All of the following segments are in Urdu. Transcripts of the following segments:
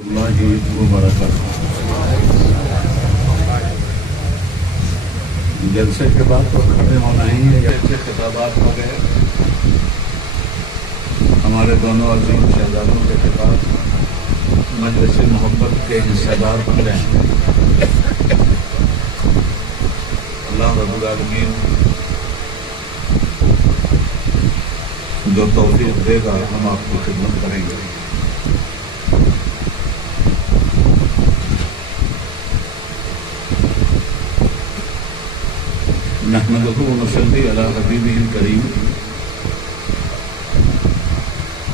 اللہ وبرکاتہ۔ جلسے کے بعد تو کھڑے ہونا ہی ہے، ایسے خطابات ہو گئے ہمارے دونوں عظیم شہزادوں کے خطاب مجلس محبت کے حصہ دار بن رہے ہیں۔ اللہ رب العالمین جو توفیق دے گا ہم آپ کی خدمت کریں گے۔ نحمدہ ونصلی علی حبیبہ الکریم۔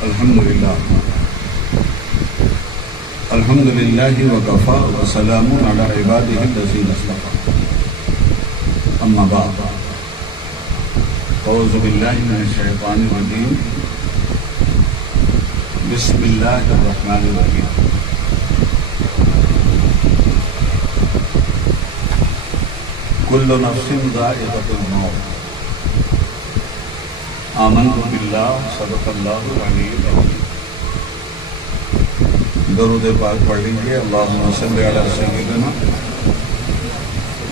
الحمدللہ الحمدللہ وکفی وسلام علی عبادہ الذین اصطفی، اما بعد، اعوذ باللہ من الشیطان الرجیم، بسم اللہ الرحمن الرحیم۔ کل نفس ذائقۃ الموت، آمنت باللہ، صدق اللہ العلی العظیم۔ درود پاک پڑھ لیجیے۔ اللہم صلی علی سیدنا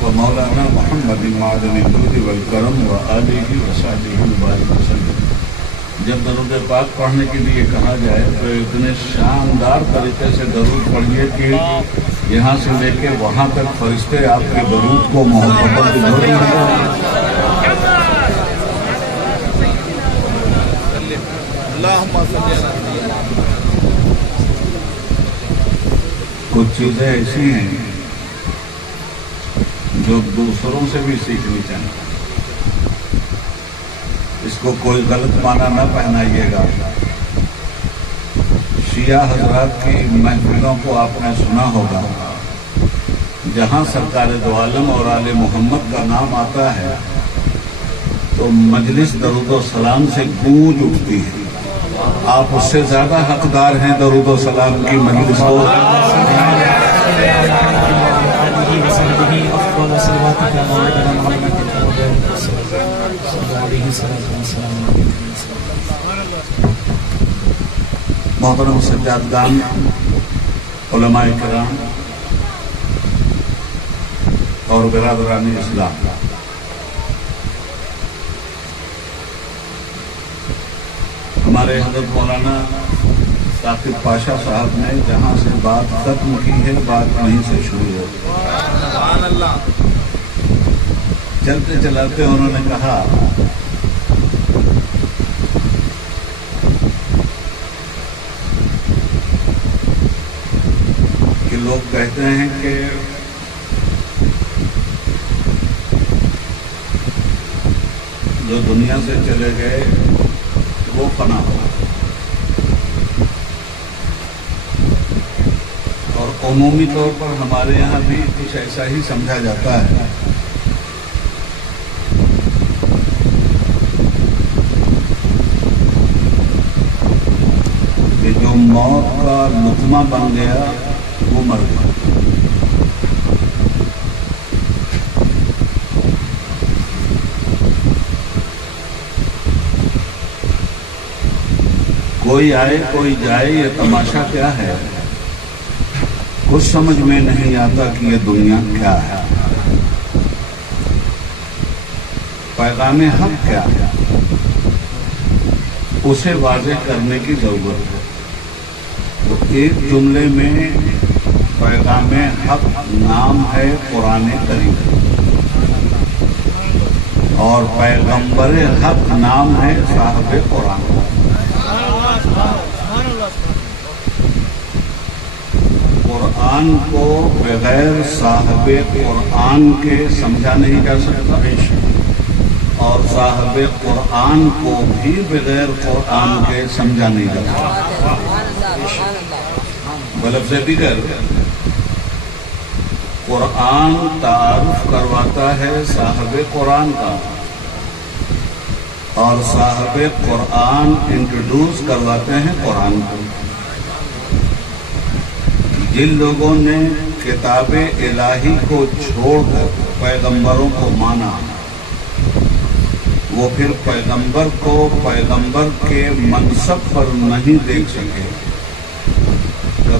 و مولانا محمد معدن الجود والکرم و آلہ و صحبہ وبارک وسلم۔ جب درود پاک پڑھنے کے لیے کہا جائے تو اتنے شاندار طریقے سے درود پڑھیے کہ یہاں سے لے کے وہاں تک فرشتے آپ کے درود کو محبت دھوئی کچھ چیزیں ایسی ہیں جو دوسروں سے بھی سیکھنی چاہیے۔ اس کو کوئی غلط معنی نہ پہنائیے گا۔ شیعہ حضرات کی محفلوں کو آپ نے سنا ہوگا، جہاں سرکار دو عالم اور آل محمد کا نام آتا ہے تو مجلس درود و سلام سے گونج اٹھتی ہے۔ آپ اس سے زیادہ حقدار ہیں درود و سلام کی مجلس کو۔ محترم سجادگان، علماء کرام اور برادران اسلام، ہمارے حضرت مولانا ثاقب پاشا صاحب نے جہاں سے بات ختم کی ہے بات وہیں سے شروع ہو۔ چلتے چلاتے انہوں نے کہا کہ لوگ کہتے ہیں کہ جو دنیا سے چلے گئے وہ فنا ہو، اور عمومی طور پر ہمارے یہاں بھی کچھ ایسا ہی سمجھا جاتا ہے کہ جو موت کا لقمہ بن گیا وہ مر گیا۔ کوئی آئے کوئی جائے، یہ تماشا کیا ہے؟ کچھ سمجھ میں نہیں آتا کہ یہ دنیا کیا ہے، پیغام حق کیا ہے، اسے واضح کرنے کی ضرورت ہے۔ تو ایک جملے میں پیغام حق نام ہے قرآن کریم، اور پیغمبر حق نام ہے صاحب قرآن۔ قرآن کو بغیر صاحب قرآن کے سمجھا نہیں جا سکتا، اور صاحب قرآن کو بھی بغیر قرآن کے سمجھا نہیں جا سکتا۔ بلفظ دیگر قرآن تعارف کرواتا ہے صاحب قرآن کا، اور صاحب قرآن انٹروڈیوس کرواتے ہیں قرآن کو۔ جن لوگوں نے کتاب الہی کو چھوڑ کر پیغمبروں کو مانا، وہ پھر پیغمبر کو پیغمبر کے منصب پر نہیں دیکھ سکے،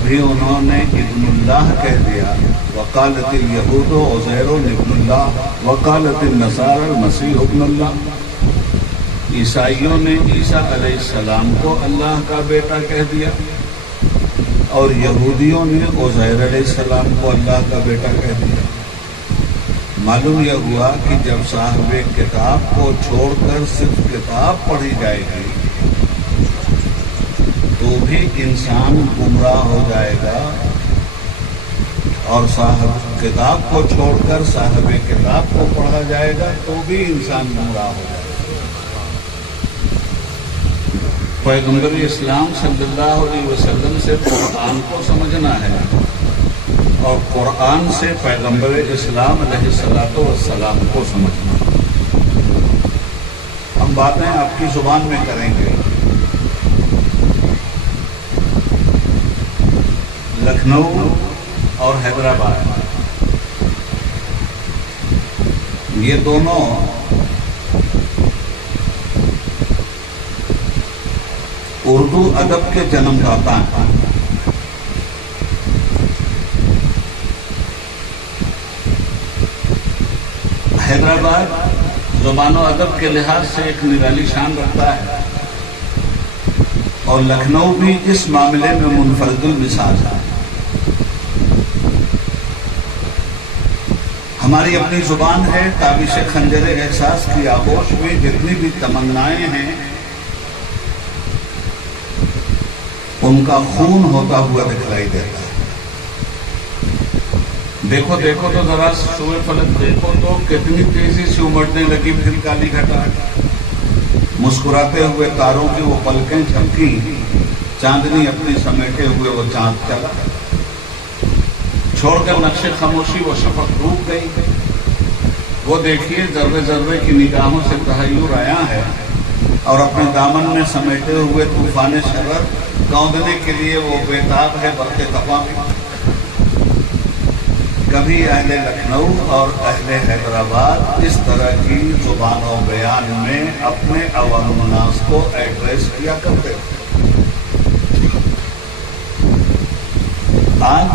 کبھی انہوں نے ابن اللہ کہہ دیا، وقالت الیہود عزیر ابن اللہ، وقالت النصارى المسیح ابن اللہ۔ عیسائیوں نے عیسیٰ علیہ السلام کو اللہ کا بیٹا کہہ دیا، اور یہودیوں نے عزیر علیہ السلام کو اللہ کا بیٹا کہہ دیا۔ معلوم یہ ہوا کہ جب صاحب کتاب کو چھوڑ کر صرف کتاب پڑھی جائے گی تو بھی انسان گمراہ ہو جائے گا، اور صاحب کتاب کو چھوڑ کر صاحب کتاب کو پڑھا جائے گا تو بھی انسان گمراہ ہو جائے گا۔ پیغمبر اسلام صلی اللہ علیہ وسلم سے قرآن کو سمجھنا ہے، اور قرآن سے پیغمبر اسلام علیہ الصلوۃ والسلام کو سمجھنا۔ ہم باتیں آپ کی زبان میں کریں گے۔ لکھنؤ اور حیدرآباد یہ دونوں اردو ادب کے جنم داتا ہیں۔ حیدرآباد زبان و ادب کے لحاظ سے ایک نرالی شان رکھتا ہے، اور لکھنؤ بھی اس معاملے میں منفرد المثال ہے۔ ہماری اپنی زبان ہے، تابش خنجر احساس کی آغوش میں جتنی بھی تمنائیں ہیں ان کا خون ہوتا ہوا دکھلائی دیتا ہے۔ دیکھو دیکھو تو ذرا شعلہ فلک دیکھو تو کتنی تیزی سے امڑنے لگی پھر کالی گھٹا، مسکراتے ہوئے تاروں کی وہ پلکیں جھپکی، چاندنی اپنی سمیٹے ہوئے وہ چاند چلا، چھوڑ کر نقش خاموشی وہ شفق ڈوب گئی۔ وہ دیکھیے ذرے ذرے کی نگاہوں سے تحیر آیا ہے، اور اپنے دامن میں سمیٹے ہوئے طوفان شرر گاؤندنے کے لیے وہ بےتاب ہے برق تپاں میں۔ کبھی اہل لکھنؤ اور اہل حیدرآباد اس طرح کی زبان و بیان میں اپنے عوام الناس کو ایڈریس کیا کرتے ہیں۔ آج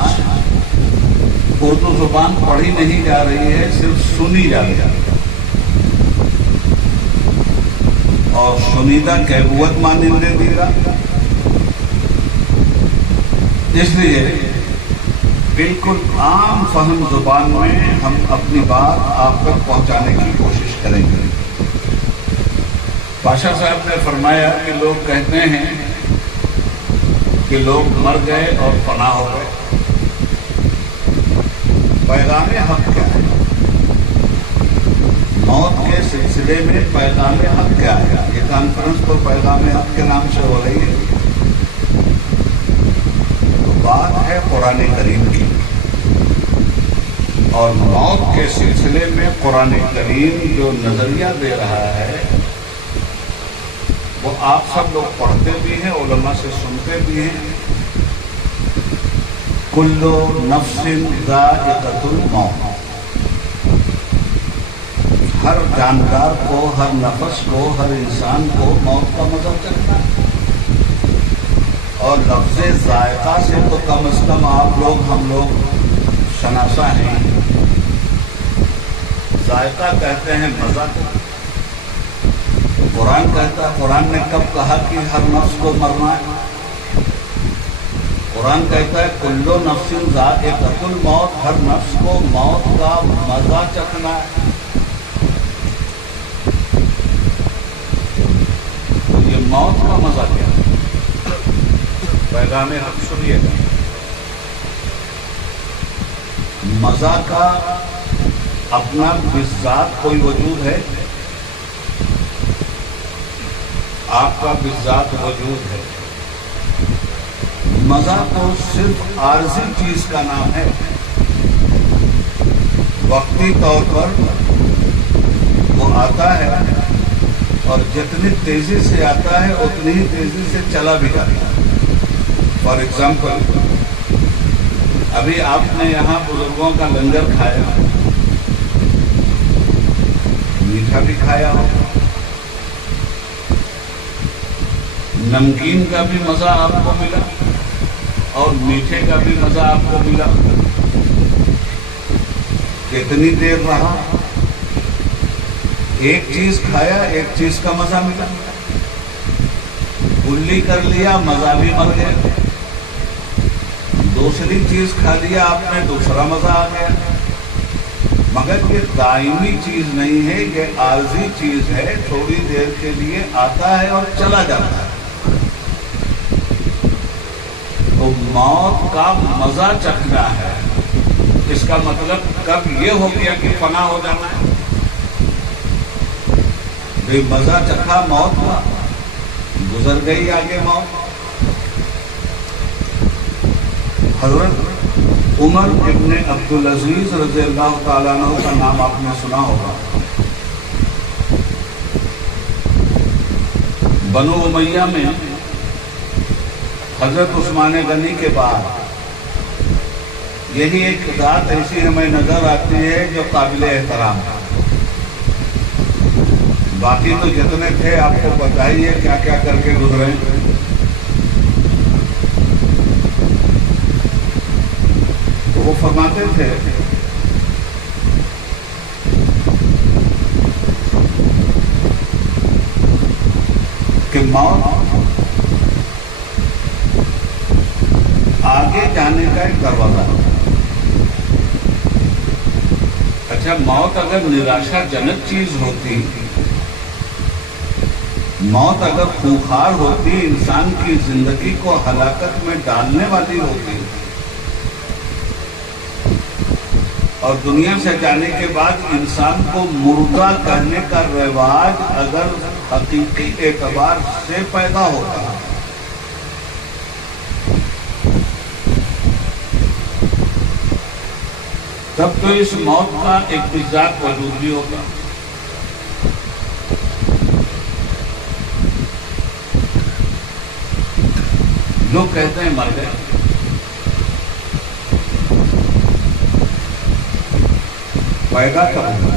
اردو زبان پڑھی نہیں جا رہی ہے، صرف سنی جا رہی ہے، اور سنیدہ کیفیت مانندے دیرا۔ اس لیے بالکل عام فہم زبان میں ہم اپنی بات آپ تک پہنچانے کی کوشش کریں گے۔ پاشا صاحب نے فرمایا کہ لوگ کہتے ہیں کہ لوگ مر گئے اور فنا ہو گئے۔ پیغام حق کیا ہے؟ موت کے سلسلے میں پیغام حق کیا ہے؟ یہ کانفرنس تو پیغام حق کے نام سے ہو رہی ہے۔ بات ہے قرآن کریم کی، اور موت کے سلسلے میں قرآن کریم جو نظریہ دے رہا ہے وہ آپ سب لوگ پڑھتے بھی ہیں، علماء سے سنتے بھی ہیں۔ کل نفس ذائقۃ الموت، ہر جاندار کو، ہر نفس کو، ہر انسان کو موت کا مزہ چکھنا ہے۔ اور لفظ ذائقہ سے تو کم از کم آپ لوگ، ہم لوگ شناسا ہیں۔ ذائقہ کہتے ہیں مزہ کو۔ قرآن کہتا ہے، قرآن نے کب کہا کہ ہر نفس کو مرنا ہے؟ قرآن کہتا ہے کل نفس ذائقۃ الموت، ہر نفس کو موت کا مزہ چکھنا ہے۔ تو یہ موت کا مزہ کیا ہے؟ پیغام حق سنیے گا۔ مزہ کا اپنا بذات کوئی وجود ہے؟ آپ کا بذات وجود ہے۔ مزہ تو صرف عارضی چیز کا نام ہے، وقتی طور پر وہ آتا ہے، اور جتنی تیزی سے آتا ہے اتنی ہی تیزی سے چلا بھی جاتا ہے۔ فار ایگزامپل، ابھی آپ نے یہاں بزرگوں کا لنگر کھایا، میٹھا بھی کھایا ہو، نمکین کا بھی مزہ آپ کو ملا، اور میٹھے کا بھی مزہ آپ کو ملا، کتنی دیر رہا، ایک چیز کھایا ایک چیز کا مزہ ملا، کلی کر لیا مزہ بھی مر گیا، دوسری چیز کھا لیا آپ نے دوسرا مزہ آ گیا۔ مگر یہ دائمی چیز نہیں ہے، یہ عارضی چیز ہے، تھوڑی دیر کے لیے آتا ہے اور چلا جاتا ہے۔ تو موت کا مزہ چکھنا ہے، اس کا مطلب کب یہ ہو گیا کہ فنا ہو جانا ہے؟ بے مزہ چکھا موت کا، گزر گئی آگے موت۔ حضرت عمر ابن عبدالعزیز رضی اللہ تعالیٰ عنہ کا نام آپ نے سنا ہوگا۔ بنو امیہ میں حضرت عثمان غنی کے بعد یہی ایک ذات ایسی ہمیں نظر آتی ہے جو قابل احترام ہے۔ باقی تو جتنے تھے آپ کو بتائیے کیا کیا کر کے گزرے۔ تو وہ فرماتے تھے کہ موت آگے جانے کا ایک دروازہ ہے۔ اچھا، موت اگر نراشا جنک چیز ہوتی، موت اگر خوخار ہوتی، انسان کی زندگی کو ہلاکت میں ڈالنے والی ہوتی، اور دنیا سے جانے کے بعد انسان کو مردہ کہنے کا رواج اگر حقیقی اعتبار سے پیدا ہوتا، تب تو اس موت کا ایک بذات وجود بھی ہوگا۔ لوگ کہتے ہیں مر گئے، پیدا کب ہوا؟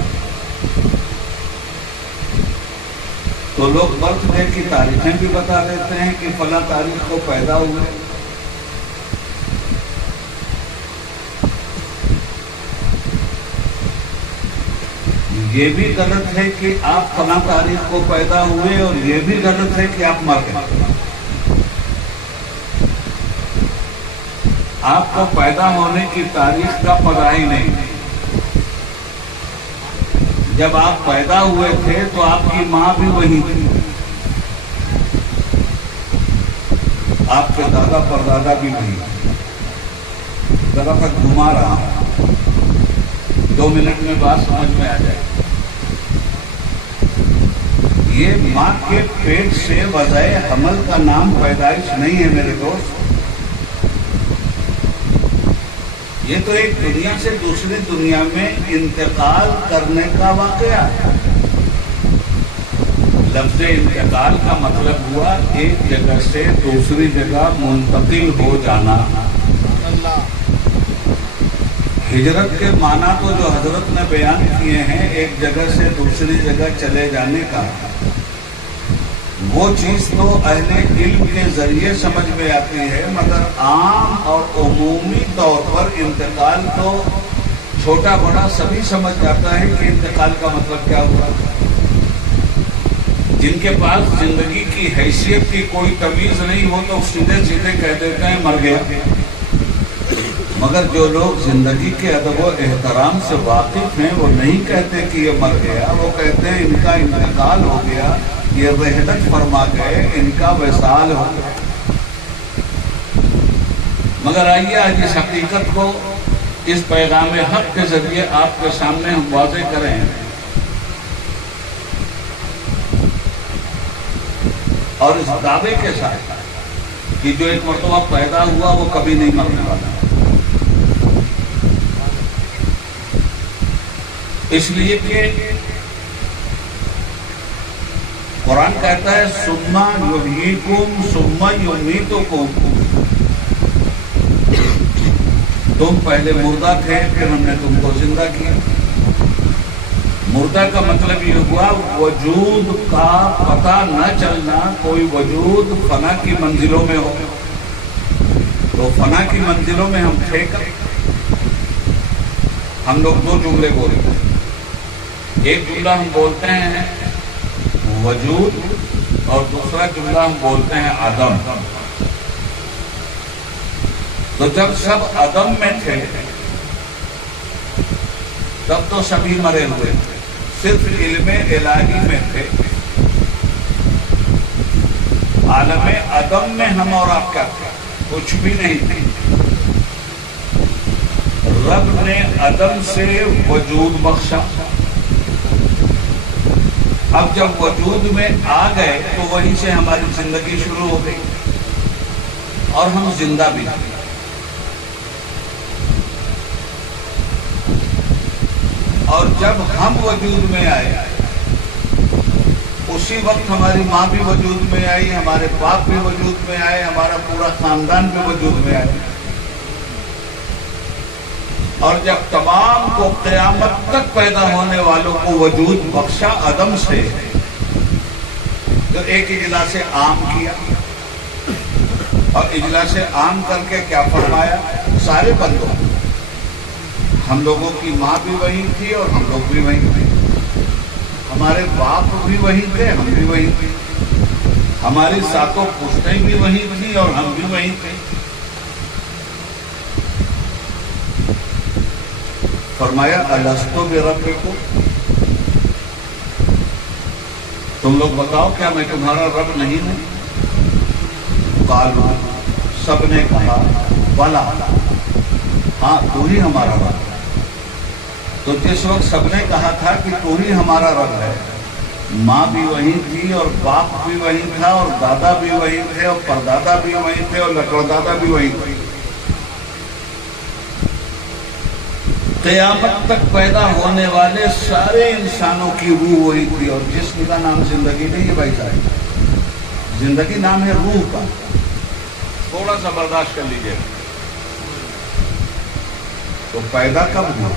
تو لوگ برتھ ڈے کی تاریخیں بھی بتا دیتے ہیں کہ فلاں تاریخ کو پیدا ہوئے۔ یہ بھی غلط ہے کہ آپ فلاں تاریخ کو پیدا ہوئے، اور یہ بھی غلط ہے کہ آپ مر گئے۔ آپ کو پیدا ہونے کی تاریخ کا پتہ ہی نہیں۔ جب آپ پیدا ہوئے تھے تو آپ کی ماں بھی وہی تھی، آپ کے دادا پردادا بھی نہیں۔ ذرا سا گھما رہا ہوں، 2 منٹ میں بات سمجھ میں آ جائے۔ یہ ماں کے پیٹ سے وضع حمل کا نام پیدائش نہیں ہے میرے دوست، یہ تو ایک دنیا سے دوسری دنیا میں انتقال کرنے کا واقعہ ہے۔ لفظ انتقال کا مطلب ہوا ایک جگہ سے دوسری جگہ منتقل ہو جانا۔ ہجرت کے معنی تو جو حضرت نے بیان کیے ہیں ایک جگہ سے دوسری جگہ چلے جانے کا، وہ چیز تو اہل علم کے ذریعے سمجھ میں آتی ہے، مگر عام اور عمومی طور پر انتقال تو چھوٹا بڑا سبھی سمجھ جاتا ہے کہ انتقال کا مطلب کیا ہوا۔ جن کے پاس زندگی کی حیثیت کی کوئی تمیز نہیں ہو تو سیدھے سیدھے کہہ دیتے ہیں مر گیا، مگر جو لوگ زندگی کے ادب و احترام سے واقف ہیں وہ نہیں کہتے کہ یہ مر گیا، وہ کہتے ہیں ان کا انتقال ہو گیا، یہ رحلت فرما گئے، ان کا وصال ہو گیا۔ مگر آئیے آج اس حقیقت کو اس پیغام حق کے ذریعے آپ کے سامنے ہم واضح کریں، اور اس دعوے کے ساتھ کہ جو ایک مرتبہ پیدا ہوا وہ کبھی نہیں مرنے والا۔ اس لیے کہ قرآن کہتا ہے ثم یحییکم ثم یمیتکم، تم پہلے مردہ تھے پھر ہم نے تم کو زندہ کیا۔ مردہ کا مطلب یہ ہوا وجود کا پتہ نہ چلنا، کوئی وجود فنا کی منزلوں میں ہو۔ تو فنا کی منزلوں میں ہم تھے کب؟ ہم لوگ دو جملے بولتے ہیں. ایک جملہ ہم بولتے ہیں وجود اور دوسرا جملہ ہم بولتے ہیں عدم. تو جب سب عدم میں تھے تب تو سبھی مرے ہوئے تھے، صرف علم الہی میں تھے. عالم عدم میں ہم اور آپ کیا تھے؟ کچھ بھی نہیں تھے. رب نے عدم سے وجود بخشا. اب جب وجود میں آ گئے تو وہیں سے ہماری زندگی شروع ہو گئی اور ہم زندہ بھی تھے. اور جب ہم وجود میں آئے اسی وقت ہماری ماں بھی وجود میں آئی، ہمارے باپ بھی وجود میں آئے، ہمارا پورا خاندان بھی وجود میں آئے. اور جب تمام کو قیامت تک پیدا ہونے والوں کو وجود بخشا عدم سے، تو ایک اجلاس عام کیا اور اجلاس عام کر کے کیا فرمایا؟ سارے بندوں، ہم لوگوں کی ماں بھی وہی تھی اور ہم لوگ بھی وہی تھے، ہمارے باپ بھی وہی تھے، ہم بھی وہی تھے، ہماری ساتوں پشتیں بھی وہی تھی اور ہم بھی وہی تھے. فرمایا الستو بربکم، تم لوگ بتاؤ کیا میں تمہارا رب نہیں ہوں؟ قالوا، سب نے کہا بلا، ہاں تو ہی ہمارا رب ہے. تو جس وقت سب نے کہا تھا کہ تو ہی ہمارا رب ہے، ماں بھی وہی تھی اور باپ بھی وہی تھا اور دادا بھی وہی تھے اور پردادا بھی وہی تھے اور لکڑدادا بھی وہی تھے. قیامت تک پیدا ہونے والے سارے انسانوں کی روح وہی تھی. اور جسم کا نام زندگی نہیں ہے بھائی صاحب، زندگی نام ہے روح کا. تھوڑا سا برداشت کر لیجیے. تو پیدا کب ہوا؟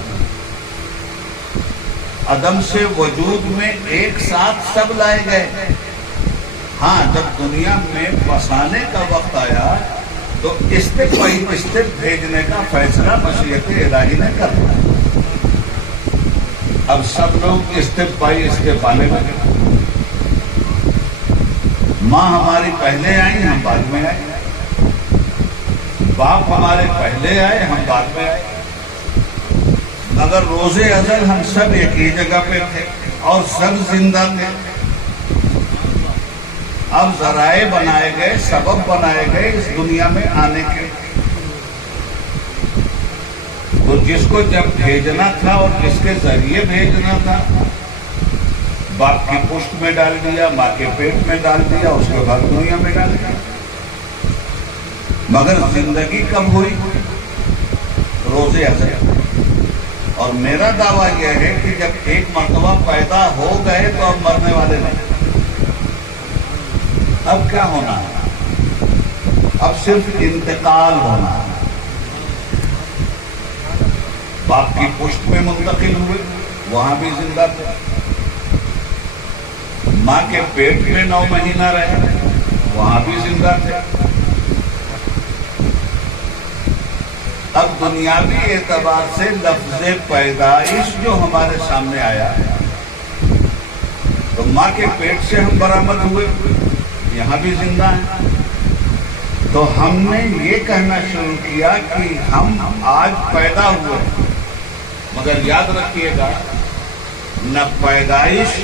عدم سے وجود میں ایک ساتھ سب لائے گئے. ہاں جب دنیا میں بسانے کا وقت آیا تو اسٹیپ بائی اسٹیپ بھیجنے کا فیصلہ مشیت الہی نے کر دیا. اب سب لوگ اسٹیپ بائی اسٹیپ آنے لگے. ماں ہماری پہلے آئی، ہم بعد میں آئے. باپ ہمارے پہلے آئے، ہم بعد میں آئے. مگر روز ازل ہم سب ایک ہی جگہ پہ تھے اور سب زندہ تھے. اب ذرائع بنائے گئے، سبب بنائے گئے اس دنیا میں آنے کے. تو جس کو جب بھیجنا تھا اور جس کے ذریعے بھیجنا تھا، باپ کی پشت میں ڈال دیا، ماں کے پیٹ میں ڈال دیا، اس کے بعد دنیا میں ڈال دیا. مگر زندگی کب ہوئی؟ روز ازل. اور میرا دعویٰ یہ ہے کہ جب ایک مرتبہ پیدا ہو گئے تو اب مرنے والے نہیں. اب کیا ہونا ہے؟ اب صرف انتقال ہونا ہے. باپ کی پشت میں منتقل ہوئے، وہاں بھی زندہ تھے. ماں کے پیٹ میں 9 مہینہ رہے، وہاں بھی زندہ تھے. اب دنیاوی اعتبار سے لفظ پیدائش جو ہمارے سامنے آیا ہے، تو ماں کے پیٹ سے ہم برآمد ہوئے، یہاں بھی زندہ ہیں. تو ہم نے یہ کہنا شروع کیا کہ ہم آج پیدا ہوئے. مگر یاد رکھیے گا، نہ پیدائش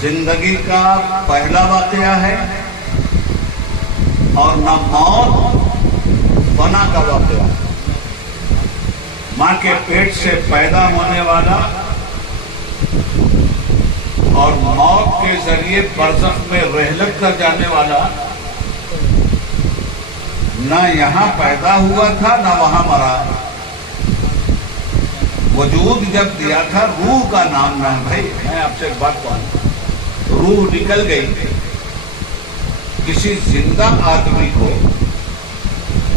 زندگی کا پہلا واقعہ ہے اور نہ موت فنا کا واقعہ. ماں کے پیٹ سے پیدا ہونے والا اور موت کے ذریعے برزخ میں رحلت کر جانے والا نہ یہاں پیدا ہوا تھا نہ وہاں مرا. وجود جب دیا تھا روح کا نام نہ ہے. بھائی میں آپ سے ایک بات کہوں، روح نکل گئی. کسی زندہ آدمی کو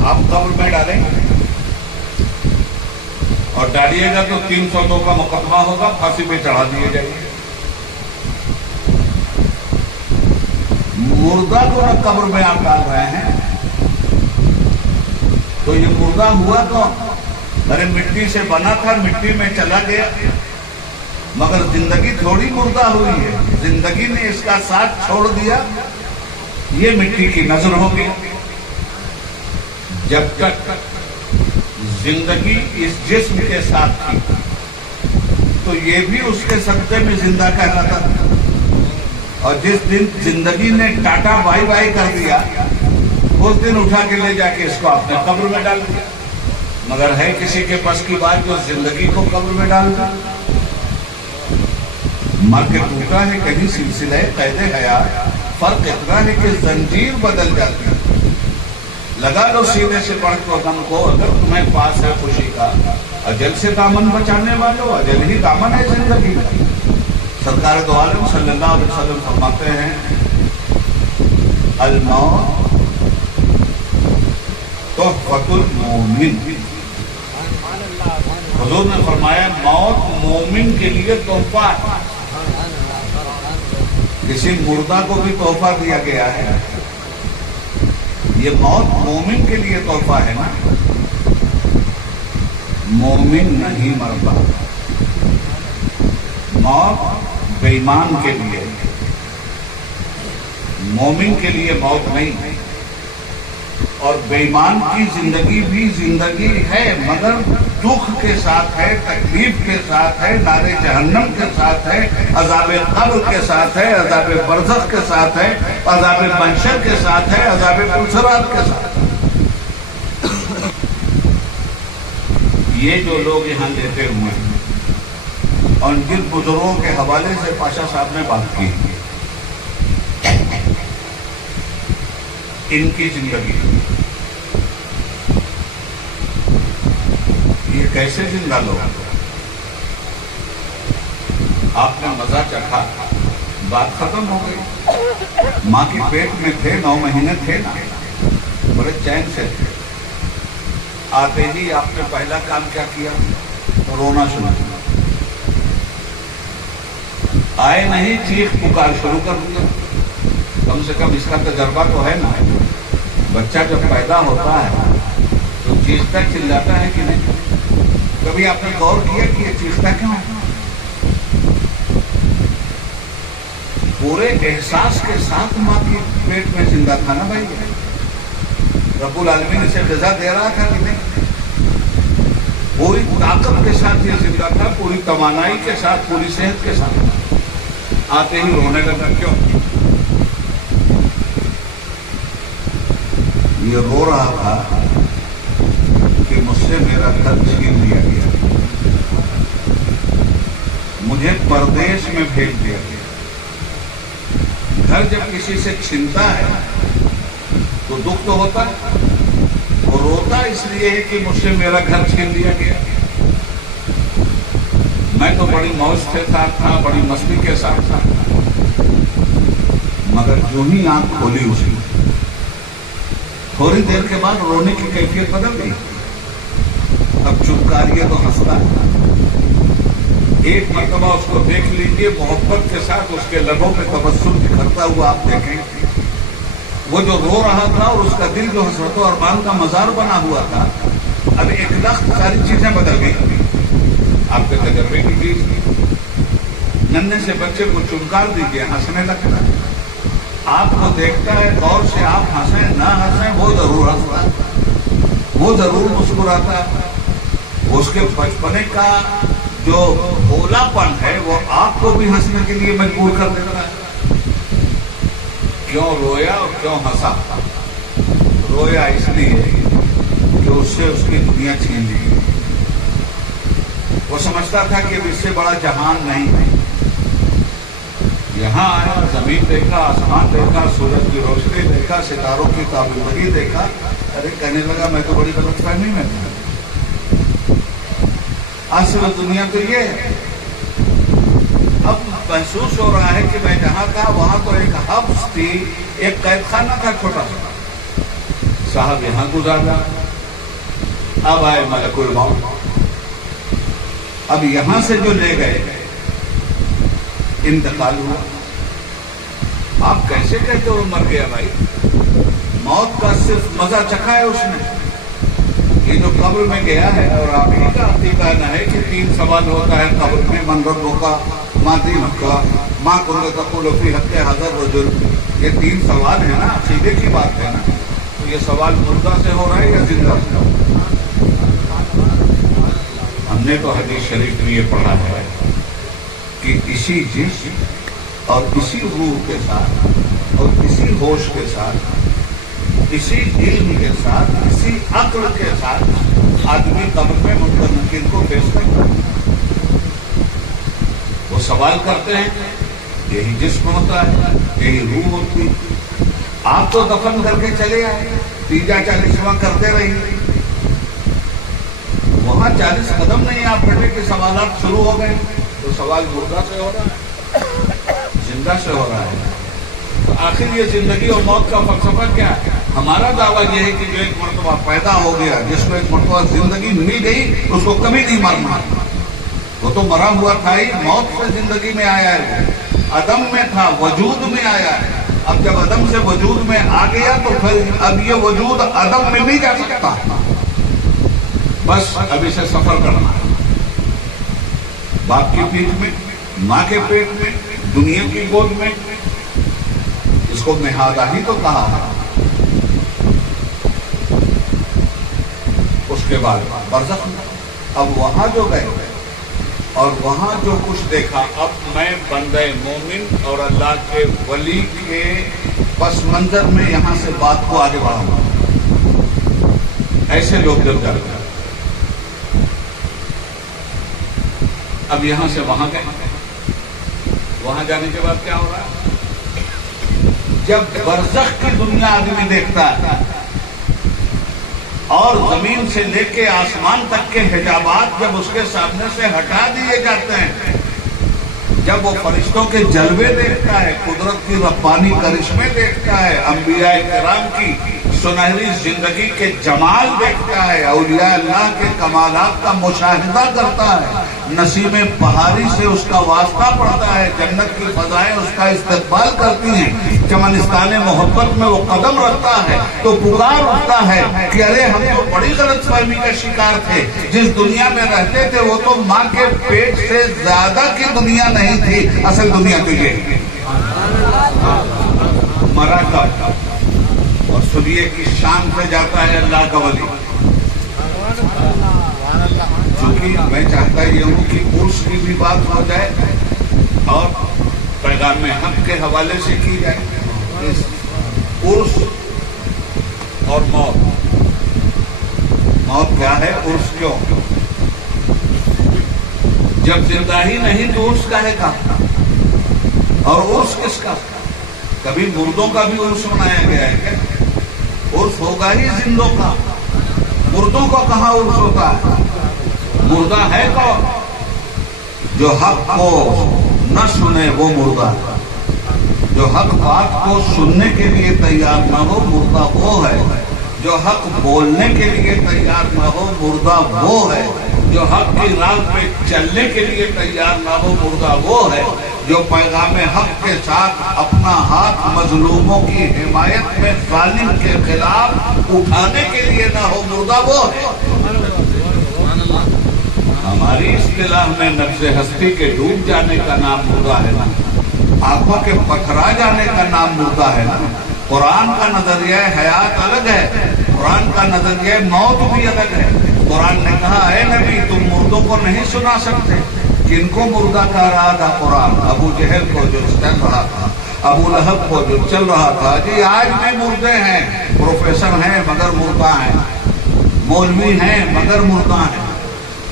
آپ قبر میں ڈالیں اور ڈالیے گا تو 302 کا مقدمہ ہوگا، پھانسی پہ چڑھا دیے جائیں گے. مردہ کو نہ قبر میں آپ ڈال رہے ہیں، تو یہ مردہ ہوا کون؟ ارے مٹی سے بنا تھا، مٹی میں چلا گیا، مگر زندگی تھوڑی مردہ ہوئی ہے، زندگی نے اس کا ساتھ چھوڑ دیا، یہ مٹی کی نظر ہوگی۔ جب تک زندگی اس جسم کے ساتھ تھی تو یہ بھی اس کے صدقے میں زندہ کہلاتا تھا، اور جس دن زندگی نے ٹاٹا بائی بائی کر دیا اس دن اٹھا کے لے جا کے اس کو اپنے قبر میں ڈال دیا۔ مگر ہے کسی کے بس کی بات جو زندگی کو قبر میں ڈال دیا؟ مر کے ٹوٹا ہے کہیں سلسلہ قید حیات، فرق اتنا ہے کہ زنجیر بدل جاتی ہے۔ لگا لو سینے سے پڑھ کو غم کو، اگر تمہیں پاس ہے خوشی کا، اجل سے دامن بچانے والوں، اجل ہی دامن ہے زندگی کا۔ سرکار دو عالم صلی اللہ علیہ وسلم فرماتے ہیں الموت تحفۃ المومن، حضور نے فرمایا موت مومن کے لیے تحفہ ہے۔ کسی مردہ کو بھی تحفہ دیا گیا ہے، یہ موت مومن کے لیے تحفہ ہے نا۔ مومن نہیں مرتا، موت بے ایمان کے لیے، مومن کے لیے موت نہیں ہے۔ اور بے ایمان کی زندگی بھی زندگی ہے، مگر دکھ کے ساتھ ہے، تکلیف کے ساتھ ہے، نار جہنم کے ساتھ ہے، عذاب قبر کے ساتھ ہے، عذاب برزخ کے ساتھ ہے، عذاب محشر کے ساتھ ہے، عذاب پلسرات کے ساتھ ہے۔ یہ جو لوگ یہاں لیتے ہوئے ہیں اور جن بزرگوں کے حوالے سے پاشا صاحب نے بات کی، ان کی زندگی یہ کیسے زندہ لوگ؟ آپ نے مزہ چکھا، بات ختم ہو گئی۔ ماں کی پیٹ میں تھے، 9 مہینے تھے نا، بڑے چین سے تھے۔ آتے ہی آپ نے پہلا کام کیا کیا؟ رونا شروع کیا۔ آئے نہیں، چیخ پکار شروع کر دیا۔ کم سے کم اس کا تجربہ تو ہے نا، بچہ جب پیدا ہوتا ہے تو چیختا چلاتا ہے کہ نہیں؟ کبھی آپ نے غور کیا کہ یہ چیختا کیوں ہے؟ پورے احساس کے ساتھ ماں کی پیٹ میں زندہ تھا نا بھائی، رب العالمین اسے غذا دے رہا تھا کہ نہیں؟ پوری طاقت کے ساتھ یہ زندہ تھا، پوری توانائی کے ساتھ، پوری صحت کے ساتھ۔ آتے ہی رونے لگا، کیوں؟ یہ رو رہا تھا کہ مجھ سے میرا گھر چھین لیا گیا، مجھے پردیس میں بھیج دیا گیا۔ گھر جب کسی سے چھنتا ہے تو دکھ تو ہوتا ہے، وہ روتا اس لیے ہے کہ مجھ سے میرا گھر چھین لیا گیا۔ میں تو بڑی موج کے ساتھ تھا، بڑی مستی کے ساتھ تھا، مگر جو ہی آنکھ کھولی اس کی، تھوڑی دیر کے بعد رونے کی کیفیت بدل گئی۔ اب چپ کریے تو ہنستا ہے۔ ایک مرتبہ اس کو دیکھ لیجیے، محبت کے ساتھ اس کے لبوں پہ تبسم بکھرتا ہوا آپ دیکھیں، وہ جو رو رہا تھا اور اس کا دل جو حسرت و ارمان کا مزار بنا ہوا تھا، اب ایک لخت ساری چیزیں بدل گئی۔ آپ کے تجربے کی چیز، ننھے سے بچے کو چمکار دیجیے، ہنسنے لگتا ہے۔ آپ کو دیکھتا ہے غور سے، آپ ہنسیں نہ ہنسیں وہ ضرور ہنستا ہے، وہ ضرور مسکراتا ہے۔ اس کے بچپنے کا جو بھولا پن ہے وہ آپ کو بھی ہنسنے کے لیے مجبور کر دیتا ہے۔ کیوں رویا اور کیوں ہنسا؟ رویا اس لیے کہ اس سے اس کی دنیا چھین لی گئی۔ وہ سمجھتا تھا کہ اس سے بڑا جہان نہیں ہے۔ یہاں آیا، زمین دیکھا، آسمان دیکھا، سورج کی روشنی دیکھا، ستاروں کی تابندگی دیکھا، ارے کہنے لگا میں تو بڑی غلط فہمی میں تھا۔ اصل دنیا تو یہ ہے۔ اب محسوس ہو رہا ہے کہ میں جہاں تھا وہاں تو ایک حبس تھی، ایک قید خانہ تھا چھوٹا سا، صاحب یہاں گزارا۔ اب آئے ملک الموت، اب یہاں سے جو لے گئے انتقال ہوا۔ آپ کیسے کہتے ہو مر گیا بھائی؟ موت کا صرف مزہ چکھا ہے اس نے، یہ جو قبر میں گیا ہے اور آپ ہی کا عقیدہ نہ ہے کہ 3 سوال ہوتا ہے قبر میں، من ربک کا، ما دینک کا، ما کنت تقول فی حق ھذا الرجل، یہ 3 سوال ہیں نا، عقیدے کی بات ہے نا. تو یہ سوال مردہ سے ہو رہا ہے یا زندہ سے؟ ہم نے تو حدیث شریف میں یہ پڑھا ہے کہ اسی جسم اور اسی روح کے ساتھ اور اسی ہوش کے ساتھ، اسی علم کے ساتھ، اسی عقل کے ساتھ آدمی قبر میں منکر نکیر کو پیش کرتا ہے. وہ سوال کرتے ہیں، یہی جسم ہوتا ہے، یہی روح ہوتی ہے. آپ تو دفن کر کے چلے آئے، 40واں کرتے رہیے. وہاں 40 قدم نہیں آپ بیٹھے کہ سوالات شروع ہو گئے. تو سوال مردہ سے ہو رہا ہے، زندہ سے ہو رہا ہے. تو آخر یہ زندگی اور موت کا فلسفہ کیا ہے؟ ہمارا دعویٰ یہ ہے کہ جو ایک مرتبہ پیدا ہو گیا، جس کو ایک مرتبہ زندگی مل گئی، اس کو کبھی نہیں مرنا. وہ تو مرا ہوا تھا ہی، موت سے زندگی میں آیا ہے. وہ عدم میں تھا، وجود میں آیا ہے. اب جب عدم سے وجود میں آ گیا تو پھر اب یہ وجود عدم میں نہیں جا سکتا. بس اب اسے سفر کرنا ہے. باپ کی پیٹھ میں، ماں کے پیٹ میں، دنیا کی گود میں. اس کو مہادہ ہی تو کہا ہے. اس کے بعد برزخ میں. اب وہاں جو گئے اور وہاں جو کچھ دیکھا، اب میں بندہ مومن اور اللہ کے ولی کے پس منظر میں یہاں سے بات کو آگے بڑھاؤں گا. ایسے لوگ جب جاتے ہیں. اب یہاں سے وہاں گئے، وہاں جانے کے بعد کیا ہو رہا ہے؟ جب برزخ کی دنیا آدمی دیکھتا ہے اور زمین سے لے کے آسمان تک کے حجابات جب اس کے سامنے سے ہٹا دیے جاتے ہیں، جب وہ فرشتوں کے جلوے دیکھتا ہے، قدرت کی ربانی کرشمے دیکھتا ہے، انبیاء کرام کی سنہری زندگی کے جمال دیکھتا ہے، اولیاء اللہ کے کمالات کا مشاہدہ کرتا ہے، نسیم بہاری سے اس کا واسطہ پڑتا ہے، جنت کی فضائیں اس کا استقبال کرتی ہیں، چمنستان محبت میں وہ قدم رکھتا ہے تو پکار اٹھتا ہے کہ ارے ہم تو بڑی غلط فہمی کا شکار تھے. جس دنیا میں رہتے تھے وہ تو ماں کے پیٹ سے زیادہ کی دنیا نہیں تھی، اصل دنیا تو یہ مرا کب. اور سنیے کی شان پہ جاتا ہے اللہ کا ولی. چونکہ میں چاہتا یہ ہوں کہ عرس کی بھی بات ہو جائے اور پیغام حق کے حوالے سے کی جائے. عرس اور موت. موت کیا ہے، عرس کیوں؟ جب زندہ ہی نہیں تو عرس کا ہے کہاں؟ اور عرس کس کا؟ کبھی مردوں کا بھی عرس منایا گیا ہے کیا؟ عرس ہوگا ہی زندوں کا. مردوں کا کہاں عرس ہوتا ہے؟ مردہ ہے کون؟ جو حق کو نہ سنے وہ مردہ ہے. جو حق بات کو سننے کے لیے تیار نہ ہو مردہ وہ ہے. جو حق بولنے کے لیے تیار نہ ہو مردہ وہ ہے. جو حق کی راہ پہ چلنے کے لیے تیار نہ ہو مردہ وہ ہے. جو پیغام حق کے ساتھ اپنا ہاتھ مظلوموں کی حمایت میں ظالم کے خلاف اٹھانے کے لیے نہ ہو مردہ وہ ہے. ہماری اصطلاح میں نفس ہستی کے ڈوب جانے کا نام مردہ ہے نا، آنکھوں کے پتھرا جانے کا نام مردہ ہے نا. قرآن کا نظریہ حیات الگ ہے، قرآن کا نظریہ موت بھی الگ ہے. قرآن نے کہا اے نبی تم مردوں کو نہیں سنا سکتے. کن کو مردہ کہہ رہا تھا قرآن؟ ابو جہل کو جو چل رہا تھا، ابو لہب کو جو چل رہا تھا. جی آج بھی مردے ہیں، پروفیسر ہیں مگر مردہ ہیں، مولوی ہیں مگر مردہ ہیں،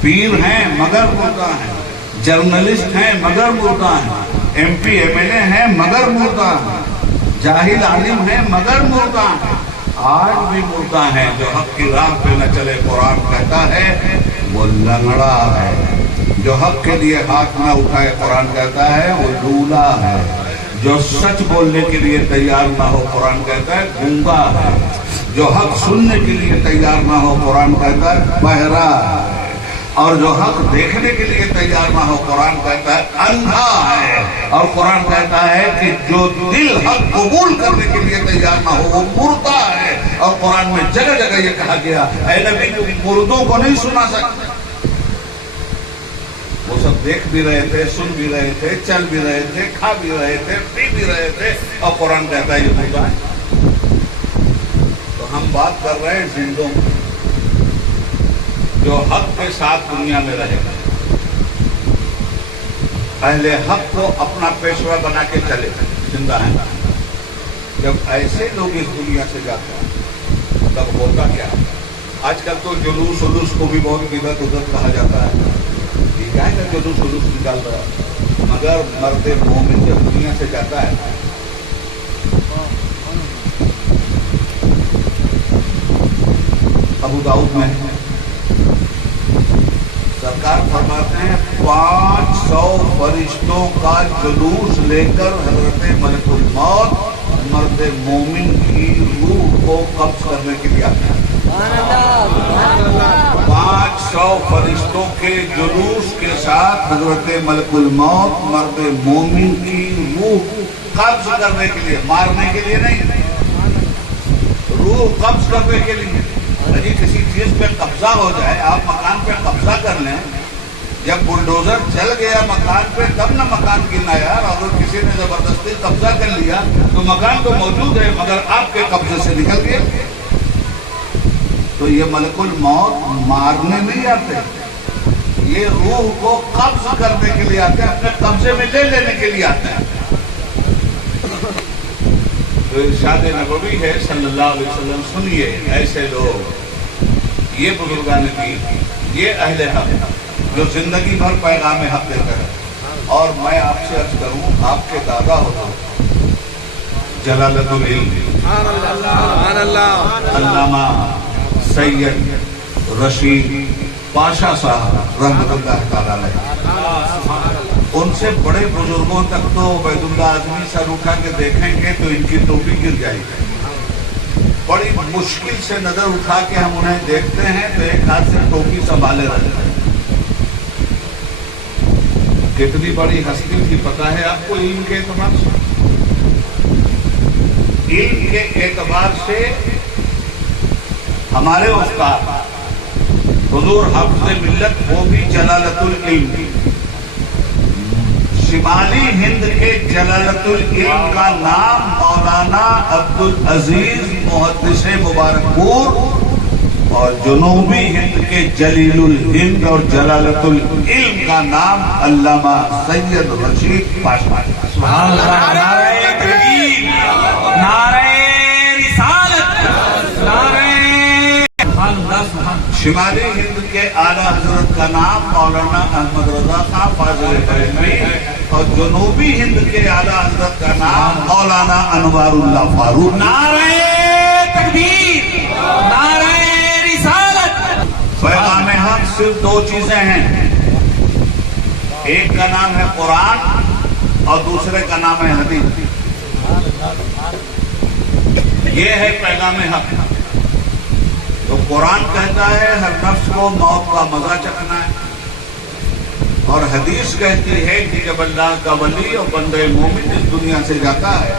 پیر ہیں مگر مردہ ہیں، جرنلسٹ ہیں مگر مردہ ہیں، M P M L A ہیں مگر مردہ ہیں، جاہل عالم ہیں مگر مردہ ہیں. آج بھی مردہ ہیں. جو حق کی راہ پہ نہ چلے قرآن کہتا ہے وہ لنگڑا ہے. جو حق کے لیے ہاتھ نہ اٹھائے قرآن کہتا ہے وہ لولا ہے. جو سچ بولنے کے لیے تیار نہ ہو قرآن کہتا ہے گونگا ہے. جو حق سننے کے لیے تیار نہ ہو قرآن کہتا ہے بہرا ہے. اور جو حق دیکھنے کے لیے تیار نہ ہو، قرآن کہتا ہے اندھا ہے، اور قرآن کہتا ہے کہ جو دل حق قبول کرنے کے لیے تیار نہ ہو وہ مردہ ہے، اور قرآن میں جگہ جگہ یہ کہا گیا اے نبی تم مردوں کو نہیں سنا سکتے۔ وہ سب دیکھ بھی رہے تھے، سن بھی رہے تھے، چل بھی رہے تھے، کھا بھی رہے تھے، پی بھی رہے تھے، اور قرآن کہتا ہے یہ مردہ ہے۔ تو ہم بات کر رہے ہیں زندوں کی، جو حق کے ساتھ دنیا میں رہے گا، اہل حق کو اپنا پیشوا بنا کے چلے زندہ ہیں۔ جب ایسے لوگ اس دنیا سے جاتے ہیں تب ہوتا کیا؟ آج کل تو جلوس ولوس کو بھی بہت بدعت ادھر کہا جاتا ہے، ٹھیک ہے نا، جلوس ولوس نکال رہا ہے، مگر مرد مومن جب دنیا سے جاتا ہے ابو داؤد میں سرکار فرماتے ہیں 500 فرشتوں کا جلوس لے کر حضرت ملک الموت مرد مومن کی روح کو قبض کرنے کے لیے آتے ہیں۔ 500 فرشتوں کے جلوس کے ساتھ حضرت ملک الموت مرد مومن کی روح قبض کرنے کے لیے، مارنے کے لیے نہیں، روح قبض کرنے کے لیے۔ یعنی کسی چیز پہ قبضہ ہو جائے، آپ مکان پہ قبضہ کر لیں، جب بلڈوزر چل گیا مکان پہ تب نہ مکان گرنا یار، اگر کسی نے زبردستی قبضہ کر لیا تو مکان تو موجود ہے مگر آپ کے قبضے سے نکل گیا۔ تو یہ ملک الموت مارنے نہیں آتے، یہ روح کو قبض کرنے کے لیے آتے ہیں، اپنے قبضے میں لے لینے کے لیے آتے ہیں۔ تو ارشاد نبوی ہے صلی اللہ علیہ وسلم، سنیے ایسے لوگ، یہ بزرگان دین، یہ اہل حق جو زندگی بھر پیغام حق دیتے ہیں۔ اور میں آپ سے عرض کروں، آپ کے دادا ہوتا جلالت العلم علامہ سید رشید پاشا صاحب رحمۃ اللہ تعالیٰ علیہ، ان سے بڑے بزرگوں تک تو عبید اللہ اعظمی سر اٹھا کے دیکھیں گے تو ان کی ٹوپی گر جائے گی۔ بڑی مشکل سے نظر اٹھا کے ہم انہیں دیکھتے ہیں تو ایک ہاتھ سے ٹوپی سنبھالے رہتے ہیں۔ کتنی بڑی ہستی تھی پتہ ہے آپ کو علم کے اعتبار سے؟ علم کے اعتبار سے ہمارے استاد حضور حافظ ملت، وہ بھی جلالت العلم، شمالی ہند کے جلالت العلم کا نام مولانا عبدالعزیز محدث مبارک پور، اور جنوبی ہند کے جلیل الہند اور جلالت العلم کا نام علامہ سید رشید پاشا۔ سبحان اللہ، نعرہ تکبیر، نعرہ رسالت، نعرہ شمالی ہند کے اعلیٰ حضرت کا نام مولانا احمد رضا خان فاضل بریلوی، اور جنوبی ہند کے اعلیٰ حضرت کا نام مولانا انوار اللہ فاروق۔ نعرہ تکبیر، نعرہ رسالت۔ پیغام حق صرف دو چیزیں ہیں، ایک کا نام ہے قرآن اور دوسرے کا نام ہے حدیث۔ یہ ہے پیغام حق۔ تو قرآن کہتا ہے ہر نفس کو موت کا مزہ چکھنا ہے، اور حدیث کہتی ہے کہ جب اللہ کا ولی اور بندہ مومن اس دنیا سے جاتا ہے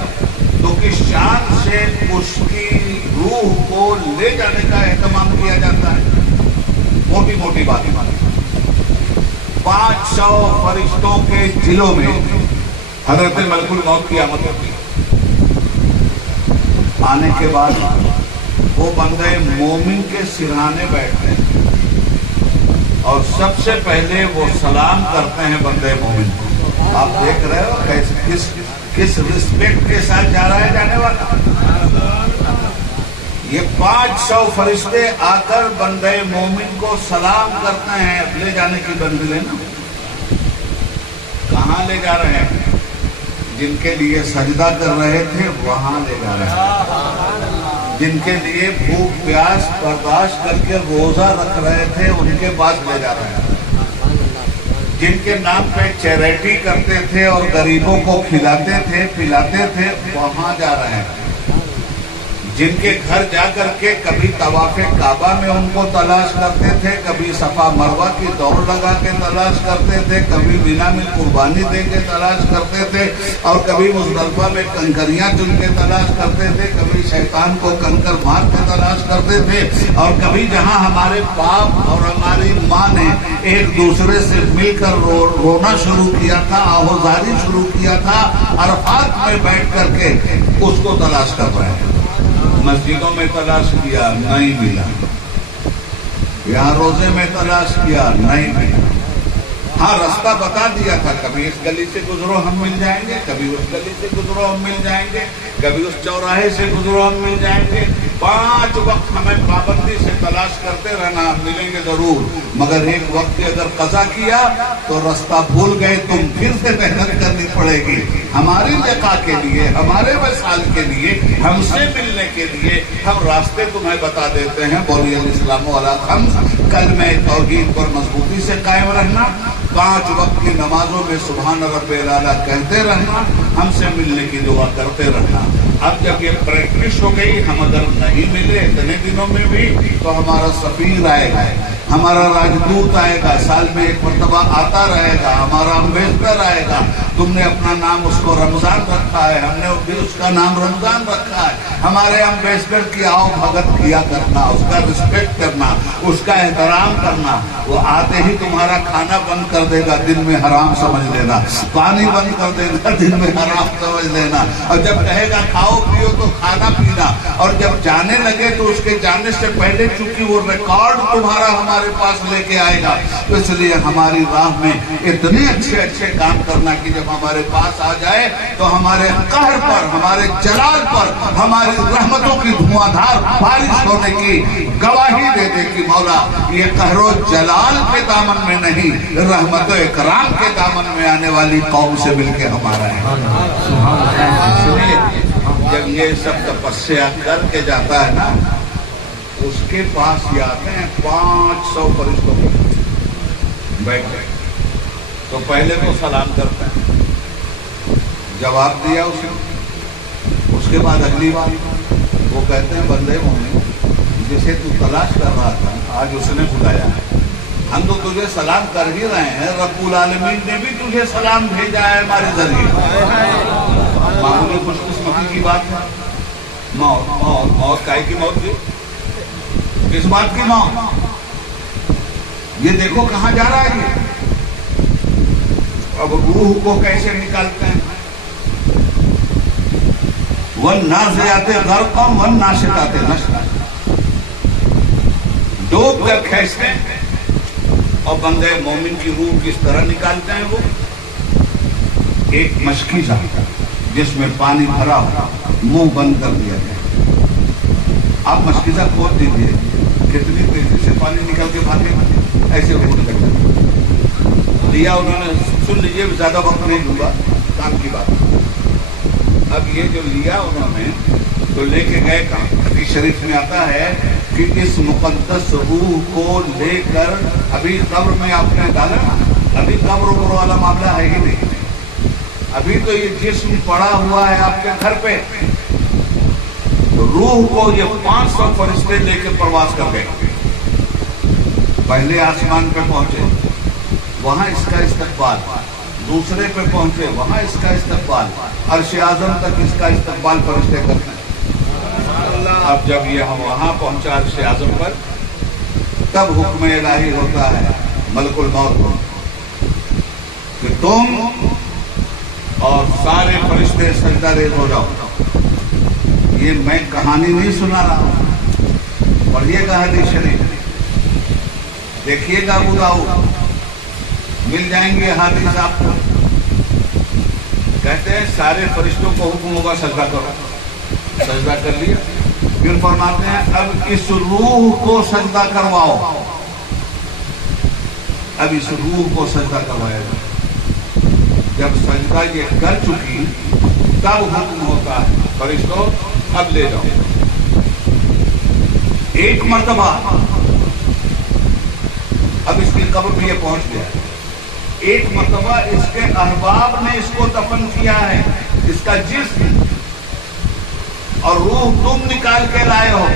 تو کس شان سے اس کی روح کو لے جانے کا اہتمام کیا جاتا ہے۔ موٹی موٹی باتیں 500 فرشتوں کے ضلعوں میں حضرت ملک الموت کی آمد ہوتی ہے۔ آنے کے بعد وہ بندے مومن کے سرہانے بیٹھتے ہیں اور سب سے پہلے وہ سلام کرتے ہیں بندے مومن کو۔ آپ دیکھ رہے ہو کس رسپیکٹ کے ساتھ جا رہا ہے جانے والا۔ یہ 500 فرشتے آ کر بندے مومن کو سلام کرتے ہیں۔ لے جانے کی بندی لینا، کہاں لے جا رہے ہیں؟ جن کے لیے سجدہ کر رہے تھے وہاں لے جا رہے ہیں، جن کے لیے بھوک پیاس برداشت کر کے روزہ رکھ رہے تھے ان کے پاس لے جا رہے ہیں، جن کے نام پہ چیریٹی کرتے تھے اور غریبوں کو کھلاتے تھے پلاتے تھے وہاں جا رہے ہیں، جن کے گھر جا کر کے کبھی طواف کعبہ میں ان کو تلاش کرتے تھے، کبھی صفا مروہ کی دوڑ لگا کے تلاش کرتے تھے، کبھی مینا میں قربانی دے کے تلاش کرتے تھے، اور کبھی مزدلفہ میں کنکریاں چن کے تلاش کرتے تھے، کبھی شیطان کو کنکر مار کے تلاش کرتے تھے، اور کبھی جہاں ہمارے باپ اور ہماری ماں نے ایک دوسرے سے مل کر رونا شروع کیا تھا، آہوزاری شروع کیا تھا، عرفات میں بیٹھ کر کے اس کو تلاش کر رہے ہیں۔ مسجدوں میں تلاش کیا، نہیں ملا، یہاں روزے میں تلاش کیا، نہیں ملا۔ ہاں رستہ بتا دیا تھا، کبھی اس گلی سے گزرو ہم مل جائیں گے، کبھی اس گلی سے گزرو ہم مل جائیں گے، کبھی اس چوراہے سے گزرو ہم مل جائیں گے۔ 5 وقت ہمیں پابندی سے تلاش کرتے رہنا، ہم ملیں گے ضرور، مگر ایک وقت کی اگر قضا کیا تو رستہ بھول گئے، تم پھر سے محنت کرنی پڑے گی ہماری لقاء کے لیے، ہمارے وصال کے لیے، ہم سے ملنے کے لیے۔ ہم راستے تمہیں بتا دیتے ہیں، بولیے الاسلام علی خمس، کلمہ توحید پر مضبوطی سے قائم رہنا، 5 وقت کی نمازوں میں سبحان رب الاعلیٰ کہتے رہنا، ہم سے ملنے کی دعا کرتے رہنا۔ اب جب یہ پریکٹس ہو گئی، ہم اگر نہیں ملے اتنے دنوں میں بھی تو ہمارا سفیر آئے گا، ہمارا راجدوت آئے گا، سال میں ایک مرتبہ آتا رہے گا، ہمارا امبیسڈر آئے گا۔ تم نے اپنا نام اس کو رمضان رکھا ہے، ہم نے بھی اس کا نام رمضان رکھا ہے۔ ہمارے امبیسڈر کی آؤ بھگت کیا کرنا، اس کا رسپیکٹ کرنا، اس کا احترام کرنا۔ وہ آتے ہی تمہارا کھانا بند کر دے گا، دن میں حرام سمجھ لینا، پانی بند کر دے گا، دن میں حرام سمجھ لینا، اور جب کہے گا کھاؤ پیو تو کھانا پینا، اور جب جانے لگے تو اس کے جانے سے پہلے چونکہ وہ ریکارڈ تمہارا ہمارے پاس لے کے آئے گا، تو اس لیے ہماری راہ میں اتنے اچھے کام کرنا کہ جب ہمارے پاس آ جائے تو ہمارے قہر پر، ہمارے جلال پر، ہماری رحمتوں کی دھواں دھار بارش ہونے کی گواہی دے دے کہ مولا یہ قہر و جلال کے دامن میں نہیں، رحمت و اکرام کے دامن میں آنے والی قوم سے مل کے ہمارا ہے۔ جب یہ سب تپسیا کر کے جاتا ہے نا، اس کے پاس یہ آتے ہیں 500 فرشتوں کے بیٹھ گئے، تو پہلے تو سلام کرتے ہیں، جواب دیا اس نے، اس کے بعد اگلی بار وہ کہتے ہیں بندے مومن جسے تو تلاش کر رہا تھا آج اس نے بلایا ہے، ہم تو تجھے سلام کر ہی رہے ہیں، رب العالمین نے بھی تجھے سلام بھیجا ہے ہمارے ذریعے۔ معمولی خوش قسمتی کی بات ہے، موت کائے کی موت تھی، کس بات کی موت؟ یہ دیکھو کہاں جا رہا ہے یہ، اب روح کو کیسے نکالتے ہیں؟ وَالنَّازِعَاتِ غَرْقًا وَالنَّاشِطَاتِ نَشْطًا، ڈوب کر کھینچتے ہیں، اور بندے مومن کی روح کس طرح نکالتے ہیں؟ وہ ایک مشکی سا جس میں پانی بھرا ہوا، منہ بند کر دیا گیا، آپ مشکیزہ کھول دیجئے، کتنی تیزی سے پانی نکل کے بھاگے، ایسے گھوٹ کرتے لیا انہوں نے۔ سن لیجئے، زیادہ وقت نہیں دوں گا، کام کی بات۔ اب یہ جو لیا انہوں نے تو لے کے گئے کام، حدیث شریف میں آتا ہے کہ اس مقدس روح کو لے کر ابھی قبر میں آپ نے ڈالا نا، ابھی قبر والا معاملہ ہے ہی نہیں، ابھی تو یہ جسم پڑا ہوا ہے آپ کے گھر پہ، تو روح کو یہ 500 فرشتے لے کے پرواز کر گئے، پہلے آسمان پہ پہنچے، وہاں اس کا استقبال، دوسرے پہ پہنچے، وہاں اس کا استقبال، عرش اعظم تک اس کا استقبال فرشتے کرتے ہیں۔ اب جب یہ وہاں پہنچا عرش اعظم پر، تب حکم الہی ہوتا ہے ملک الموت کو کہ تم اور سارے فرشتے سجدہ ریز ہو جاؤ۔ یہ میں کہانی نہیں سنا رہا ہوں، پڑھیے گا حدیث شریف، دیکھیے گا ابو داؤد، مل جائیں گے حدیث آپ کو۔ کہتے ہیں سارے فرشتوں کو حکم ہوگا سجدہ کرو، سجدہ کر لیا، پھر فرماتے ہیں اب اس روح کو سجدہ کرواؤ، اب اس روح کو سجدہ کروایا جائے۔ جب سجدہ یہ کر چکی تب حکم ہوتا ہے فرشتوں اب لے جاؤ۔ ایک مرتبہ اب اس کی قبر بھی یہ پہنچ گیا، ایک مرتبہ اس کے احباب نے اس کو دفن کیا ہے، اس کا جسم اور روح تم نکال کے لائے ہو.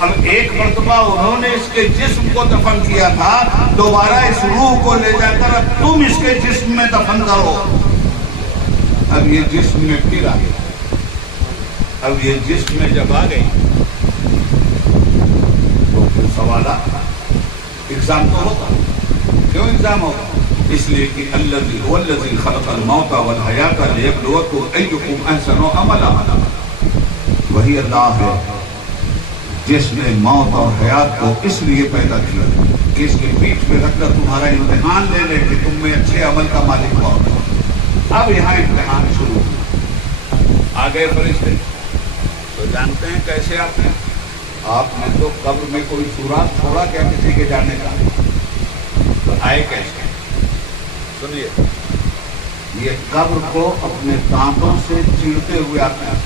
اب ایک مرتبہ انہوں نے اس کے جسم کو دفن کیا تھا, دوبارہ اس روح کو لے جا کر اب تم اس کے جسم میں دفن کرو. اب یہ جسم میں پھر آ گئی. اب یہ جسم میں جب آ گئی تو پھر سوالات, ایگزام تو ہوگا. کیوں ایگزام ہوگا؟ اس لیے کہ الذی هو الذی خلق الموت والحیات لیبلوکم ایکم احسن عملا. وہی اللہ ہے جس نے موت اور حیات کو اس لیے پیدا کیا کہ اس کے پیٹھ پہ رکھ کر تمہارا امتحان لے لے کہ تم میں اچھے عمل کا مالک ہو. اب یہاں امتحان شروع آ گئے فرشتے. تو جانتے ہیں کیسے آتے ہیں؟ آپ نے تو قبر میں کوئی سوراخ چھوڑا کیا کسی کے جانے کا؟ تو آئے کیسے؟ سنیے, یہ قبر کو اپنے دانتوں سے چیرتے ہوئے آتے ہیں.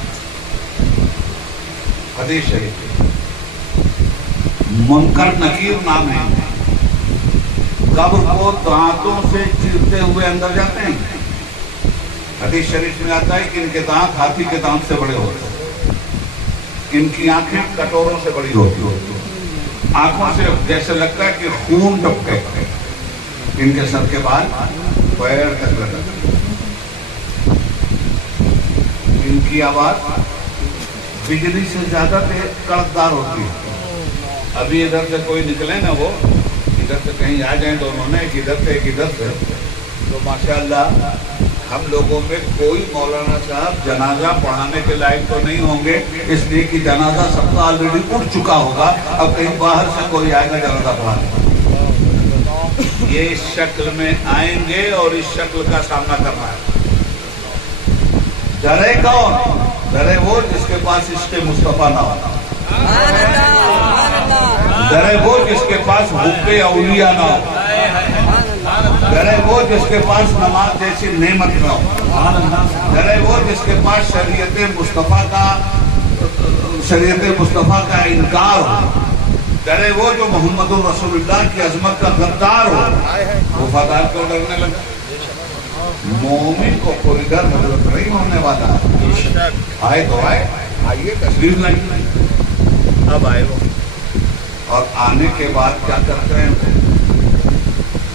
حدیث شریف منکر نکیر نام ہے. قبر کو دانتوں سے چیرتے ہوئے اندر جاتے ہیں. حدیث شریف میں آتا ہے کہ ان کے دانت ہاتھی کے دانت سے بڑے ہوتے ہیں, ان کی آنکھیں کٹوروں سے بڑی ہوتی ہیں, آنکھوں سے جیسے لگتا ہے کہ خون ٹپکے. ان کے سر کے بال پیر تک لگتے, ان کی آواز بجلی سے زیادہ کڑکدار ہوتی ہے. ابھی ادھر سے کوئی نکلے نا, وہ ادھر سے کہیں آ جائیں تو انہوں نے ایک ادھر سے ایک ادھر سے, تو ماشاءاللہ ہم لوگوں میں کوئی مولانا صاحب جنازہ پڑھانے کے لائق تو نہیں ہوں گے, اس لیے کہ جنازہ سب کا آلریڈی اٹھ چکا ہوگا. اب کہیں باہر سے کوئی آئے گا جنازہ پڑھانے, یہ اس شکل میں آئیں گے اور اس شکل کا سامنا کرنا ہے. ڈرے کون؟ ڈرے وہ جس کے پاس عشق مصطفیٰ نہ ہو. ڈرے وہ جس کے پاس حب اولیاء نہ ہو. ڈرے وہ جس کے پاس نماز جیسی نعمت نہ ہو. ڈرے وہ جس کے پاس شریعت مصطفیٰ کا انکار ہو. ڈرے وہ جو محمد الرسول اللہ کی عظمت کا غدار ہو. وفادار کو ڈرنے لگا. مومن کو کوئی ڈر نہیں ہونے والا. آئے تو آئے, آئیے تشریف لائیے. اب آئے وہ, اور آنے کے بعد کیا کرتے ہیں؟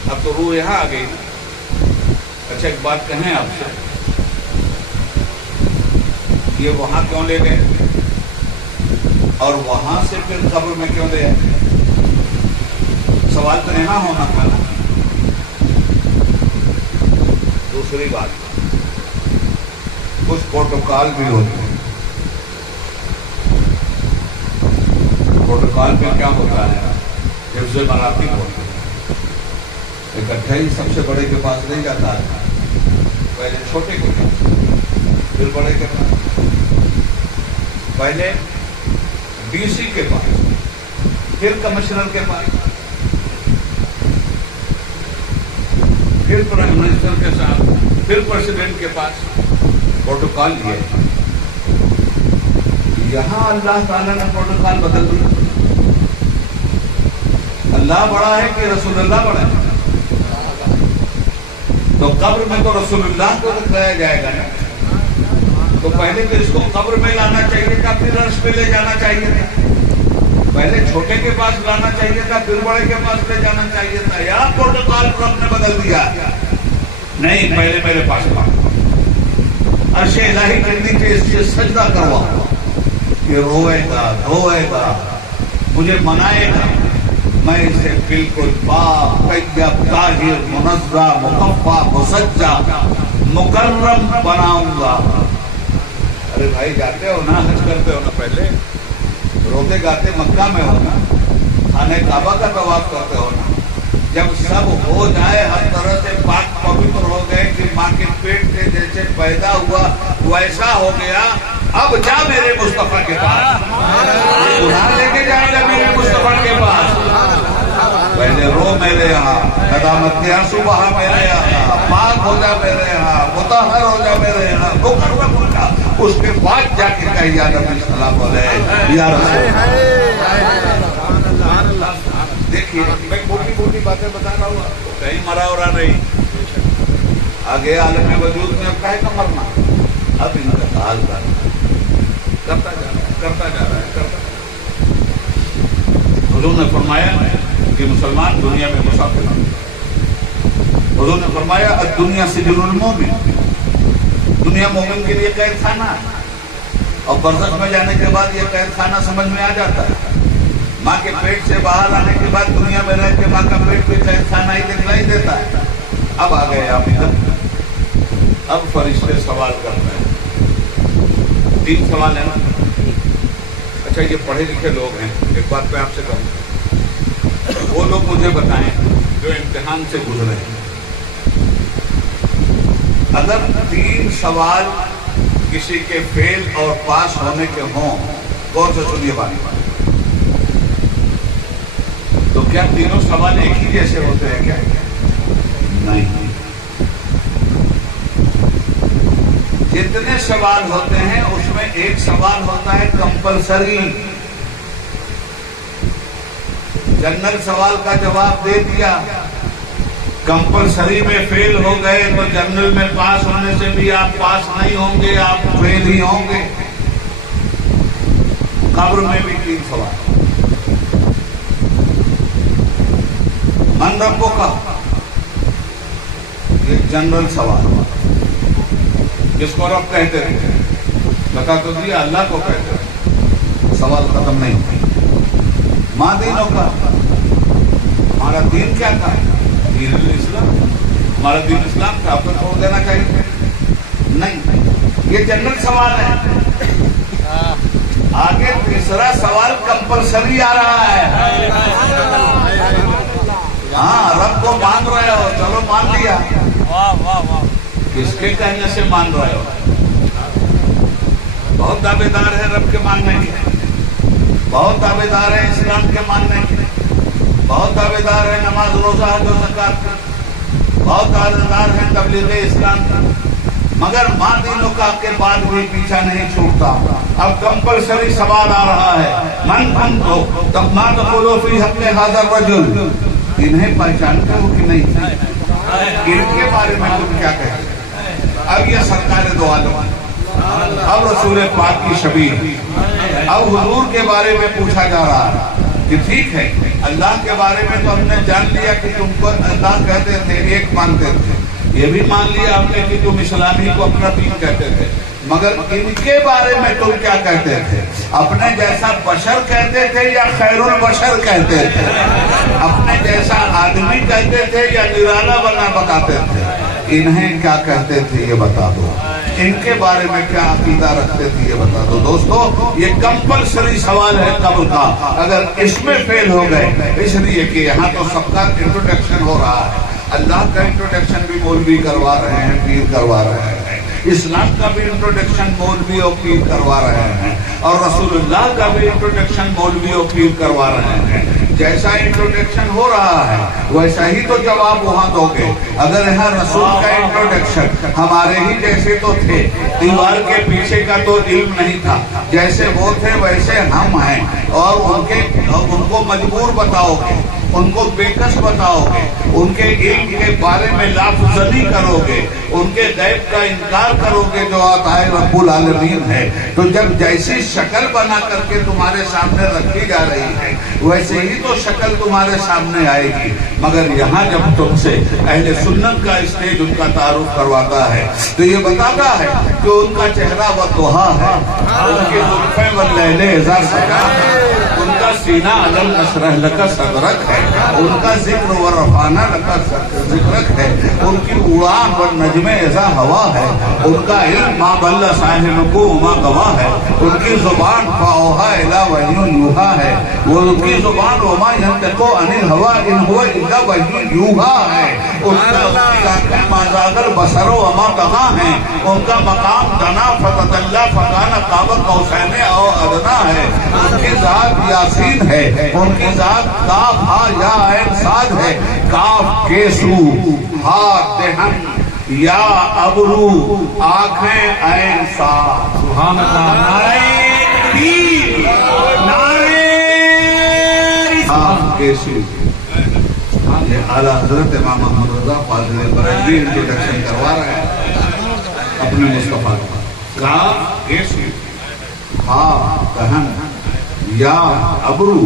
اب تو روح یہاں آ گئی نا. اچھا ایک بات کہیں آپ سے, یہ وہاں کیوں لے گئے اور وہاں سے پھر قبر میں کیوں لے آئے؟ سوال تو یہاں ہونا تھا نا. دوسری بات, کچھ پروٹوکال بھی ہوتے ہیں. پروٹوکال میں کیا ہوتا ہے؟ حفظ مراتب ہوتے ہیں. اکٹھا ہی سب سے بڑے کے پاس نہیں جاتا ہے, پہلے چھوٹے کے پاس, پھر بڑے کے پاس, پہلے ڈی سی کے پاس, پھر کمشنر کے پاس, پھر پرائم منسٹر کے ساتھ, پھر پریزیڈنٹ کے پاس. پروٹوکال یہ. یہاں اللہ تعالیٰ نے پروٹوکال بدل دیا. اللہ بڑا ہے کہ رسول اللہ بڑا ہے؟ تو قبر میں تو رسول اللہ کو دکھایا جائے گا نا. تو پہلے تو اس کو قبر میں لانا چاہیے تھا, پھر عرش پہ لے جانا چاہیے تھا. پہلے چھوٹے کے پاس لانا چاہیے تھا, پھر بڑے کے پاس لے جانا چاہیے تھا. یا پروٹوکال رب نے بدل دیا. نہیں, پہلے میرے پاس عرش الہی کرنی کے اس سے سجدہ کروا. یہ روئے گا, دھوئے گا, مجھے منائے گا, میں اسے بالکل پاک, طیب, طاہر, منزہ, مقفع, مسجع, مکرم بناؤں گا. ارے بھائی جاتے ہو نا, حج کرتے ہو نا, پہلے روتے گاتے مکہ میں ہو نا, خانہ کعبہ کا طواف کرتے ہو نا. جب سب ہو جائے, ہر طرح سے پاک پوتر ہو گئے کہ ماں کے پیٹ سے جیسے پیدا ہوا ویسا ہو گیا, اب جا میرے مصطفیٰ کے پاس, لے کے جائے گا میرے مصطفیٰ کے پاس. پہلے رو میرے یہاں, ندامت کے آنسو بہا میرے یہاں, پاک ہو جا میرے یہاں, مطہر ہو جا میرے یہاں, مکرم ہو جا. اس کے بعد جا کے کہی یا نبی سلام علیہ یا رسول. دیکھیے میں موٹی موٹی باتیں بتا رہا ہوں, کہیں مرا ہو رہا نہیں. آگے عالم وجود میں اب کہے کا مرنا, اب انتقال کرنا. کرتا جا رہا ہے. حضور نے فرمایا کہ مسلمان دنیا میں مسافر ہیں. حضور نے فرمایا الدنیا سجن المومن، دنیا مومن کے لیے قید خانہ ہے، اور برزخ میں جانے کے بعد یہ قید خانہ سمجھ میں آ جاتا ہے. ماں کے پیٹ سے باہر آنے کے بعد دنیا میں رہ کے ماں کا پیٹ بھی قید خانہ ہی دکھلائی دیتا ہے. اب آ گئے آپ ادھر. اب فرشتے سوال کرتے ہیں. 3 سوال ہیں. اچھا یہ پڑھے لکھے لوگ ہیں، ایک بات میں آپ سے کہوں، وہ لوگ مجھے بتائیں جو امتحان سے گزرے ہیں. اگر 3 سوال کسی کے فیل اور پاس ہونے کے ہوں، غور سے سنیے بات، تو کیا تینوں سوال ایک ہی جیسے ہوتے ہیں کیا؟ نہیں. جتنے سوال ہوتے ہیں اس میں ایک سوال ہوتا ہے کمپلسری. جنرل سوال کا جواب دے دیا، کمپلسری میں فیل ہو گئے تو جنرل میں پاس ہونے سے بھی آپ پاس نہیں ہوں گے، آپ فیل ہی ہوں گے. قبر میں بھی 3 سوال. من ربک، یہ جنرل سوال. جس کو رب کہتے تھے بتا تو دیا، اللہ کو کہتے تھے. سوال ختم نہیں ہوتا. ماں دینوں کا، ہمارا دین کیا تھا؟ دین الاسلام. ہمارا دین اسلام تھا، آپ کو چھوڑ دینا چاہیے؟ نہیں. یہ جنرل سوال ہے. آگے تیسرا سوال کمپلسری آ رہا ہے. ہاں رب کو مان رہے ہو، چلو مان لیا. کس کے کہنے سے مان رہے ہو؟ بہت دعوے دار ہے رب کے ماننے کے، بہت دعوے دار ہے اسلام کے ماننے کے، بہت دعوے دار ہے نماز روزہ حج و زکات کے، بہت دعوے دار ہے تبلیغ اسلام کا، مگر ماں دینوں کا کے بعد بھی پیچھا نہیں چھوٹتا. اب کمپلسری سوال آ رہا ہے. من کنتم تب ما تقولوا فی حق ھذا الرجل. انہیں پہچانتے ہو کہ نہیں؟ ان کے بارے میں تم کیا کہتے؟ اب یہ سرکار دو عالم، اب رسول پاک کی شبیہ، اب حضور کے بارے میں پوچھا جا رہا ہے کہ ٹھیک ہے اللہ کے بارے میں تو ہم نے جان لیا کہ تم کو اللہ کہتے تھے، ایک مانتے تھے. یہ بھی مان لیا ہم نے کہ تم اسلامی کو اپنا دین کہتے تھے، مگر ان کے بارے میں تم کیا کہتے تھے؟ اپنے جیسا بشر کہتے تھے یا خیر البشر کہتے تھے؟ اپنے جیسا آدمی کہتے تھے یا نرالا بنا بتاتے تھے؟ انہیں کیا کہتے تھے یہ بتا دو. ان کے بارے میں کیا عقیدہ رکھتے تھے یہ بتا دو. دوستو یہ کمپلسری سوال ہے قبر کا. اگر اس میں فیل ہو گئے، اس لیے کہ یہاں تو سب کا انٹروڈکشن ہو رہا ہے. اللہ کا انٹروڈکشن بھی مولوی کروا رہے ہیں، پیر کروا رہے ہیں. اسلام کا بھی انٹروڈکشن مولوی اور پیر کروا رہے ہیں، اور رسول اللہ کا بھی انٹروڈکشن مولوی اور پیر کروا رہے ہیں. جیسا انٹروڈکشن ہو رہا ہے ویسا ہی تو جواب وہاں دو گے. اگر یہاں رسول کا انٹروڈکشن ہمارے ہی جیسے تو تھے، دیوار کے پیچھے کا تو علم نہیں تھا، جیسے وہ تھے ویسے ہم ہیں، اور ان کو مجبور بتاؤ گے، ان کو بےکس بتاؤ گے، ان کے علم کے بارے میں لافزنی کرو گے، ان کے غیب کا انکار کرو گے جو عطائے رب العالمین ہے. تو جب جیسی شکل بنا کر کے تمہارے سامنے رکھی جا رہی ہے ویسے ہی تو شکل تمہارے سامنے آئے گی. مگر یہاں جب تم سے اہل سنت کا اسٹیج ان کا تعارف کرواتا ہے تو یہ بتاتا ہے کہ ان کا چہرہ والضحیٰ ہے، ان کے زلفیں واللیل اذا سجا، ان کا سینہ علم نشرح لک صدرک ہے، ان کا ذکر ورفعنا لک ذکرک ہے، ان کی اڑان والنجم اذا ہوا ہے، ان کا علم ما ضل صاحبکم وما غوی ہے، ان کی زبان فاوحی الی وحی یوحی ہے، وہ ان کی زبان وما ینطق عن الہوی ان هو الا وحی یوحی ہے، ان کی آنکھیں ما زاغ البصر وما طغی ہیں، ان کا مقام دنا فتدلی فکان قاب قوسین او ادنی ہے، ان کی ذات یاسین ہے، ان کی ذات کاف ہا یا عین صاد ہے، کاف کیسو ہا دہن یا ابرو آنکھیں عین صاد. سبحان اللہ. نعرہ تکبیر، نعرہ رسالت. کیسو یہ اعلیٰ حضرت امام محمد رضا فاضل بریلوی انٹروڈکشن کروا رہے ہیں اپنے مصطفیٰ کا. کاف کیسو خا دہن یا ابرو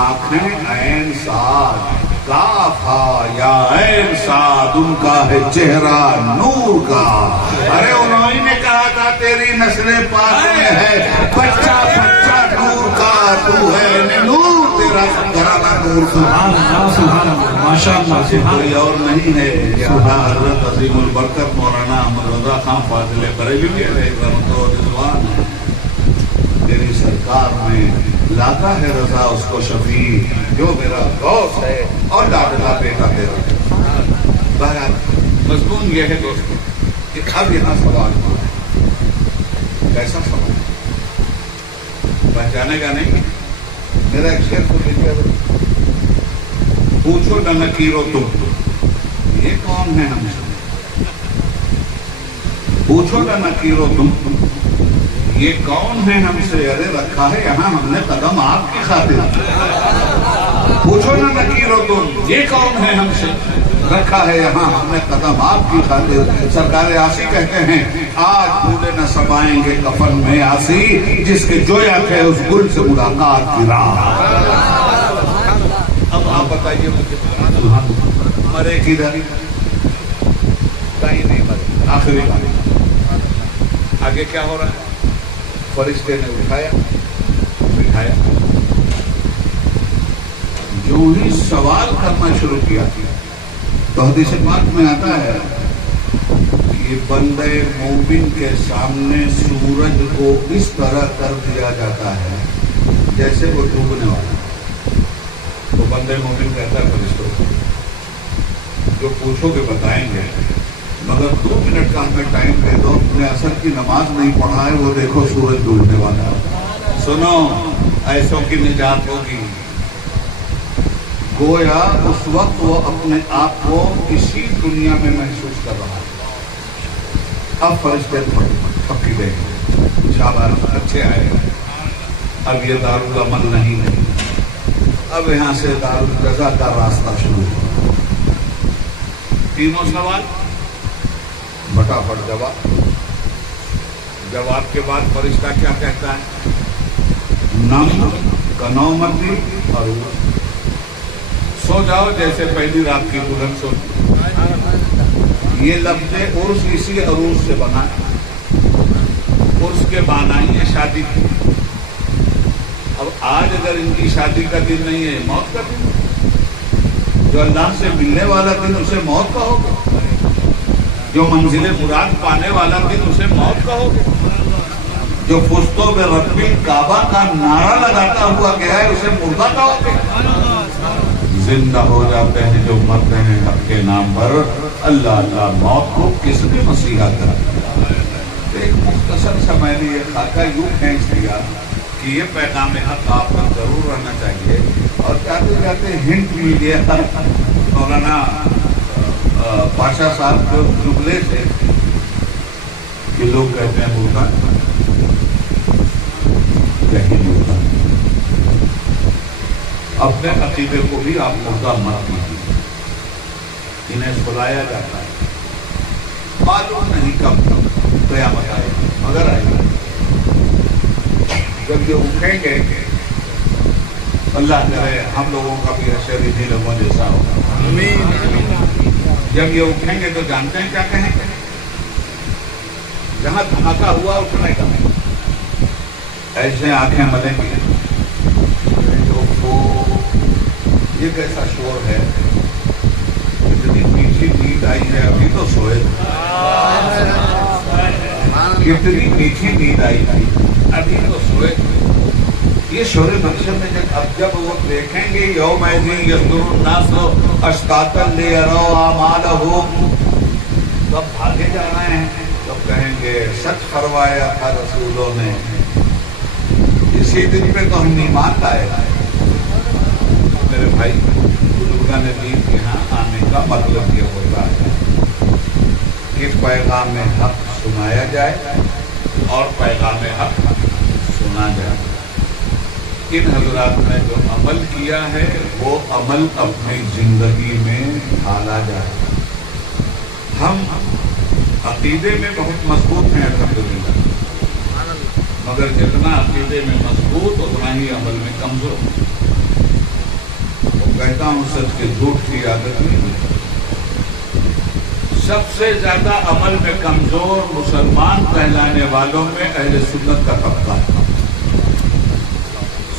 آنکھیں عین ساد کاف ہا یا عین ساد ان کا ہے چہرہ نور کا. ارے انہوں نے کہا تھا تیری نسل پاک میں ہے بچہ بچہ نور کا تو ہے نور تیرا گھرانہ نور کا. ماشاءاللہ کوئی اور نہیں ہے. یہاں حضرت عظیم البرکت مولانا احمد رضا خان فاضل بریلوی علیہ رحمۃ و رضوان تیری سرکار میں لاتا ہے رضا اس کو شفیع جو میرا غوث ہے اور لاڈلا بیٹا تیرا. بہرحال مضمون یہ ہے دوستو کہ اب یہاں سوال ہوا کیسا سوال پہچانے گا نہیں. میرا ایک شعر کو لکھے پوچھو نہ نکیرو تم یہ کون ہے ہم سے. پوچھو نہ نکیرو تم یہ کون ہے ہم سے. ارے رکھا ہے یہاں ہم نے قدم آپ کی خاطر. پوچھو نہ نکیرو تم یہ کون ہے ہم سے رکھا ہے یہاں ہم نے قدم آپ کی خاطر. سرکار آسی کہتے ہیں آج بھولے نہ سمائیں گے کفن میں آسی جس کے جویا تھے اس گل سے ملاقات کی راہ. اب آپ بتائیے مجھے مرے کدھر کہیں نہیں مرے. آخری آگے کیا ہو رہا ہے. فرشتے نے اٹھایا بٹھایا جو ہی سوال کرنا شروع کیا تو حدیث پاک میں آتا ہے کہ بندے مومن کے سامنے سورج کو اس طرح کر دیا جاتا ہے جیسے وہ ڈوبنے والا. تو بندے مومن کہتا ہے فرشتوں کو جو پوچھو گے بتائیں گے مگر 2 منٹ کا ہمیں ٹائم دے دو. اپنے عصر کی نماز نہیں پڑھا ہے وہ دیکھو سورج ڈوبنے والا. سنو ایسوں کی نجات ہوگی. گویا اس وقت وہ اپنے آپ کو اسی دنیا میں محسوس کر رہا ہے. اب فرشتے پکی دیں گے شاباش اچھے آئے. اب یہ دارالعمل نہیں اب یہاں سے دارالجزا کا راستہ شروع ہو. تینوں سوال پھٹافٹ جواب کے بعد فرشتہ کیا کہتا ہے. نم کنومتی اور سو جاؤ جیسے پہلی رات کی دلہن سو. یہ لفظ عرس اسی عروس سے بنا ہے. عرس کے معنی ہے شادی کی. اب آج اگر ان کی شادی کا دن نہیں ہے موت کا دن. جو اللہ سے ملنے والا دن اسے موت کا ہوگا. جو منزل مراد پانے والا دن اسے موت کا ہوگا. جو فستوں میں ربی کعبہ کا نعرہ لگاتا ہوا گیا ہے اسے مردہ کا ہوگا. زندہ ہو جاتے ہیں جو مرتے ہیں حق کے نام پر. اللہ اللہ موت کو کس نے مسیحا کر. ایک مختصر سا میں نے یہ خاکہ یوں کھینچ دیا کہ یہ پیغام حق آپ کا ضرور رہنا چاہیے. اور جاتے جاتے ہنٹ بھی دیا مولانا پاشا صاحب جو جملے سے کہ لوگ کہتے ہیں مردہ کہیں مردہ. اپنے عقیدے کو بھی آپ مردہ مت کیجیے. انہیں سلایا جاتا ہے. معلوم نہیں کب قیامت آئے گی مگر آئے گی. جب یہ اٹھیں گے اللہ کرے ہم لوگوں کا بھی حشر انہی لوگوں جیسا ہوگا. جب یہ اٹھیں گے تو جانتے ہیں کیا کہیں گے. جہاں دھماکہ ہوا اٹھنے کا ایسے آنکھیں ملیں گی. یہ کیسا شور ہے. کتنی میٹھی نیند آئی ہے ابھی تو سوئے. کتنی میٹھی نیند آئی تھی ابھی تو سوئے. یہ شور محشر میں جب وہ دیکھیں گے یومئذ یصدر الناس اشتاتا لیروا اعمالهم تب بھاگے جا رہے ہیں. تب کہیں گے سچ فرمایا تھا رسولوں نے. اسی دن پہ تو ہم ایمان لائے. میرے بھائی بزرگان دین کے یہاں آنے کا مطلب یہ ہوتا ہے کہ پیغام حق سنایا جائے اور پیغام حق سنا جائے. ان حضرات نے جو عمل کیا ہے وہ عمل اپنی زندگی میں ڈھالا جائے. ہم عقیدے میں بہت مضبوط ہیں الحمدللہ. مگر جتنا عقیدے میں مضبوط اتنا ہی عمل میں کمزور. وہ کہتا ہوں سچ کے جھوٹ کی عادت نہیں ہے. سب سے زیادہ عمل میں کمزور مسلمان کہلانے والوں میں اہل سنت کا طبقہ ہے.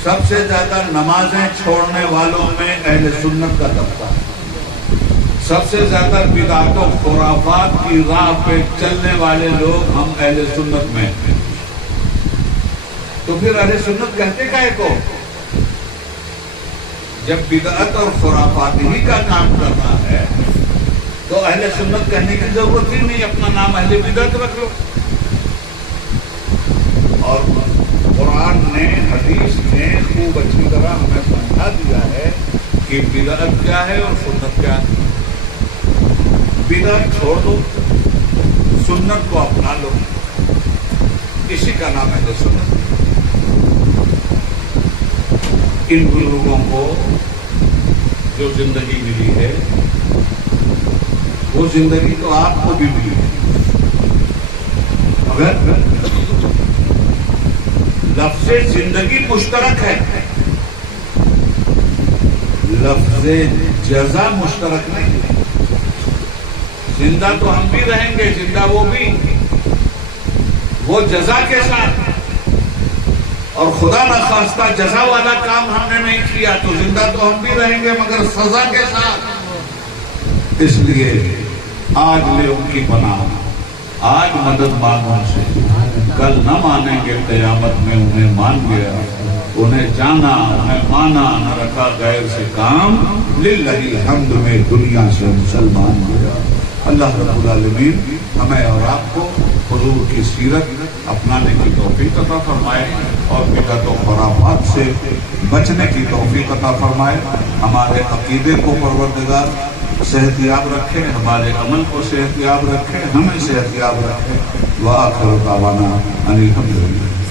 سب سے زیادہ نمازیں چھوڑنے والوں میں اہل سنت کا طبقہ ہے. سب سے زیادہ بدعت و خرافات کی راہ پہ چلنے والے لوگ ہم اہل سنت میں ہیں. تو پھر اہل سنت کہتے کائے کو؟ جب بدعت اور خرافات ہی کا کام کرنا ہے تو اہل سنت کہنے کی ضرورت ہی نہیں، اپنا نام اہل بدعت رکھ لو. اور قرآن نے حدیث نے خوب اچھی طرح ہمیں سمجھا دیا ہے کہ بدعت کیا ہے اور سنت کیا ہے. بدعت چھوڑ دو، سنت کو اپنا لو، اسی کا نام اہل سنت. ان بزرگوں کو جو زندگی ملی ہے وہ زندگی تو آپ کو بھی ملی ہے. مگر لفظ زندگی مشترک ہے، لفظ جزا مشترک نہیں. زندہ تو ہم بھی رہیں گے، زندہ وہ بھی، وہ جزا کے ساتھ. اور خدا نخواستہ جزا والا کام ہم نے نہیں کیا تو زندہ تو ہم بھی رہیں گے مگر سزا کے ساتھ. اس لیے آج لے ان کی پناہ، آج مدد مانگوں سے، کل نہ مانیں گے قیامت میں. انہیں مان گیا، انہیں جانا، انہیں مانا، نہ رکھا غیر سے کام. للہ الحمد میں دنیا سے مسلمان گیا. اللہ رب العالمین ہمیں اور آپ کو حضور کی سیرت اپنانے کی توفیق عطا فرمائے اور بدعت و خرافات سے بچنے کی توفیق عطا فرمائے. ہمارے عقیدے کو پروردگار صحت یاب رکھے، ہمارے عمل کو صحت یاب رکھے، ہمیں صحت یاب رکھے. وآخر دعوانا ان الحمد للہ.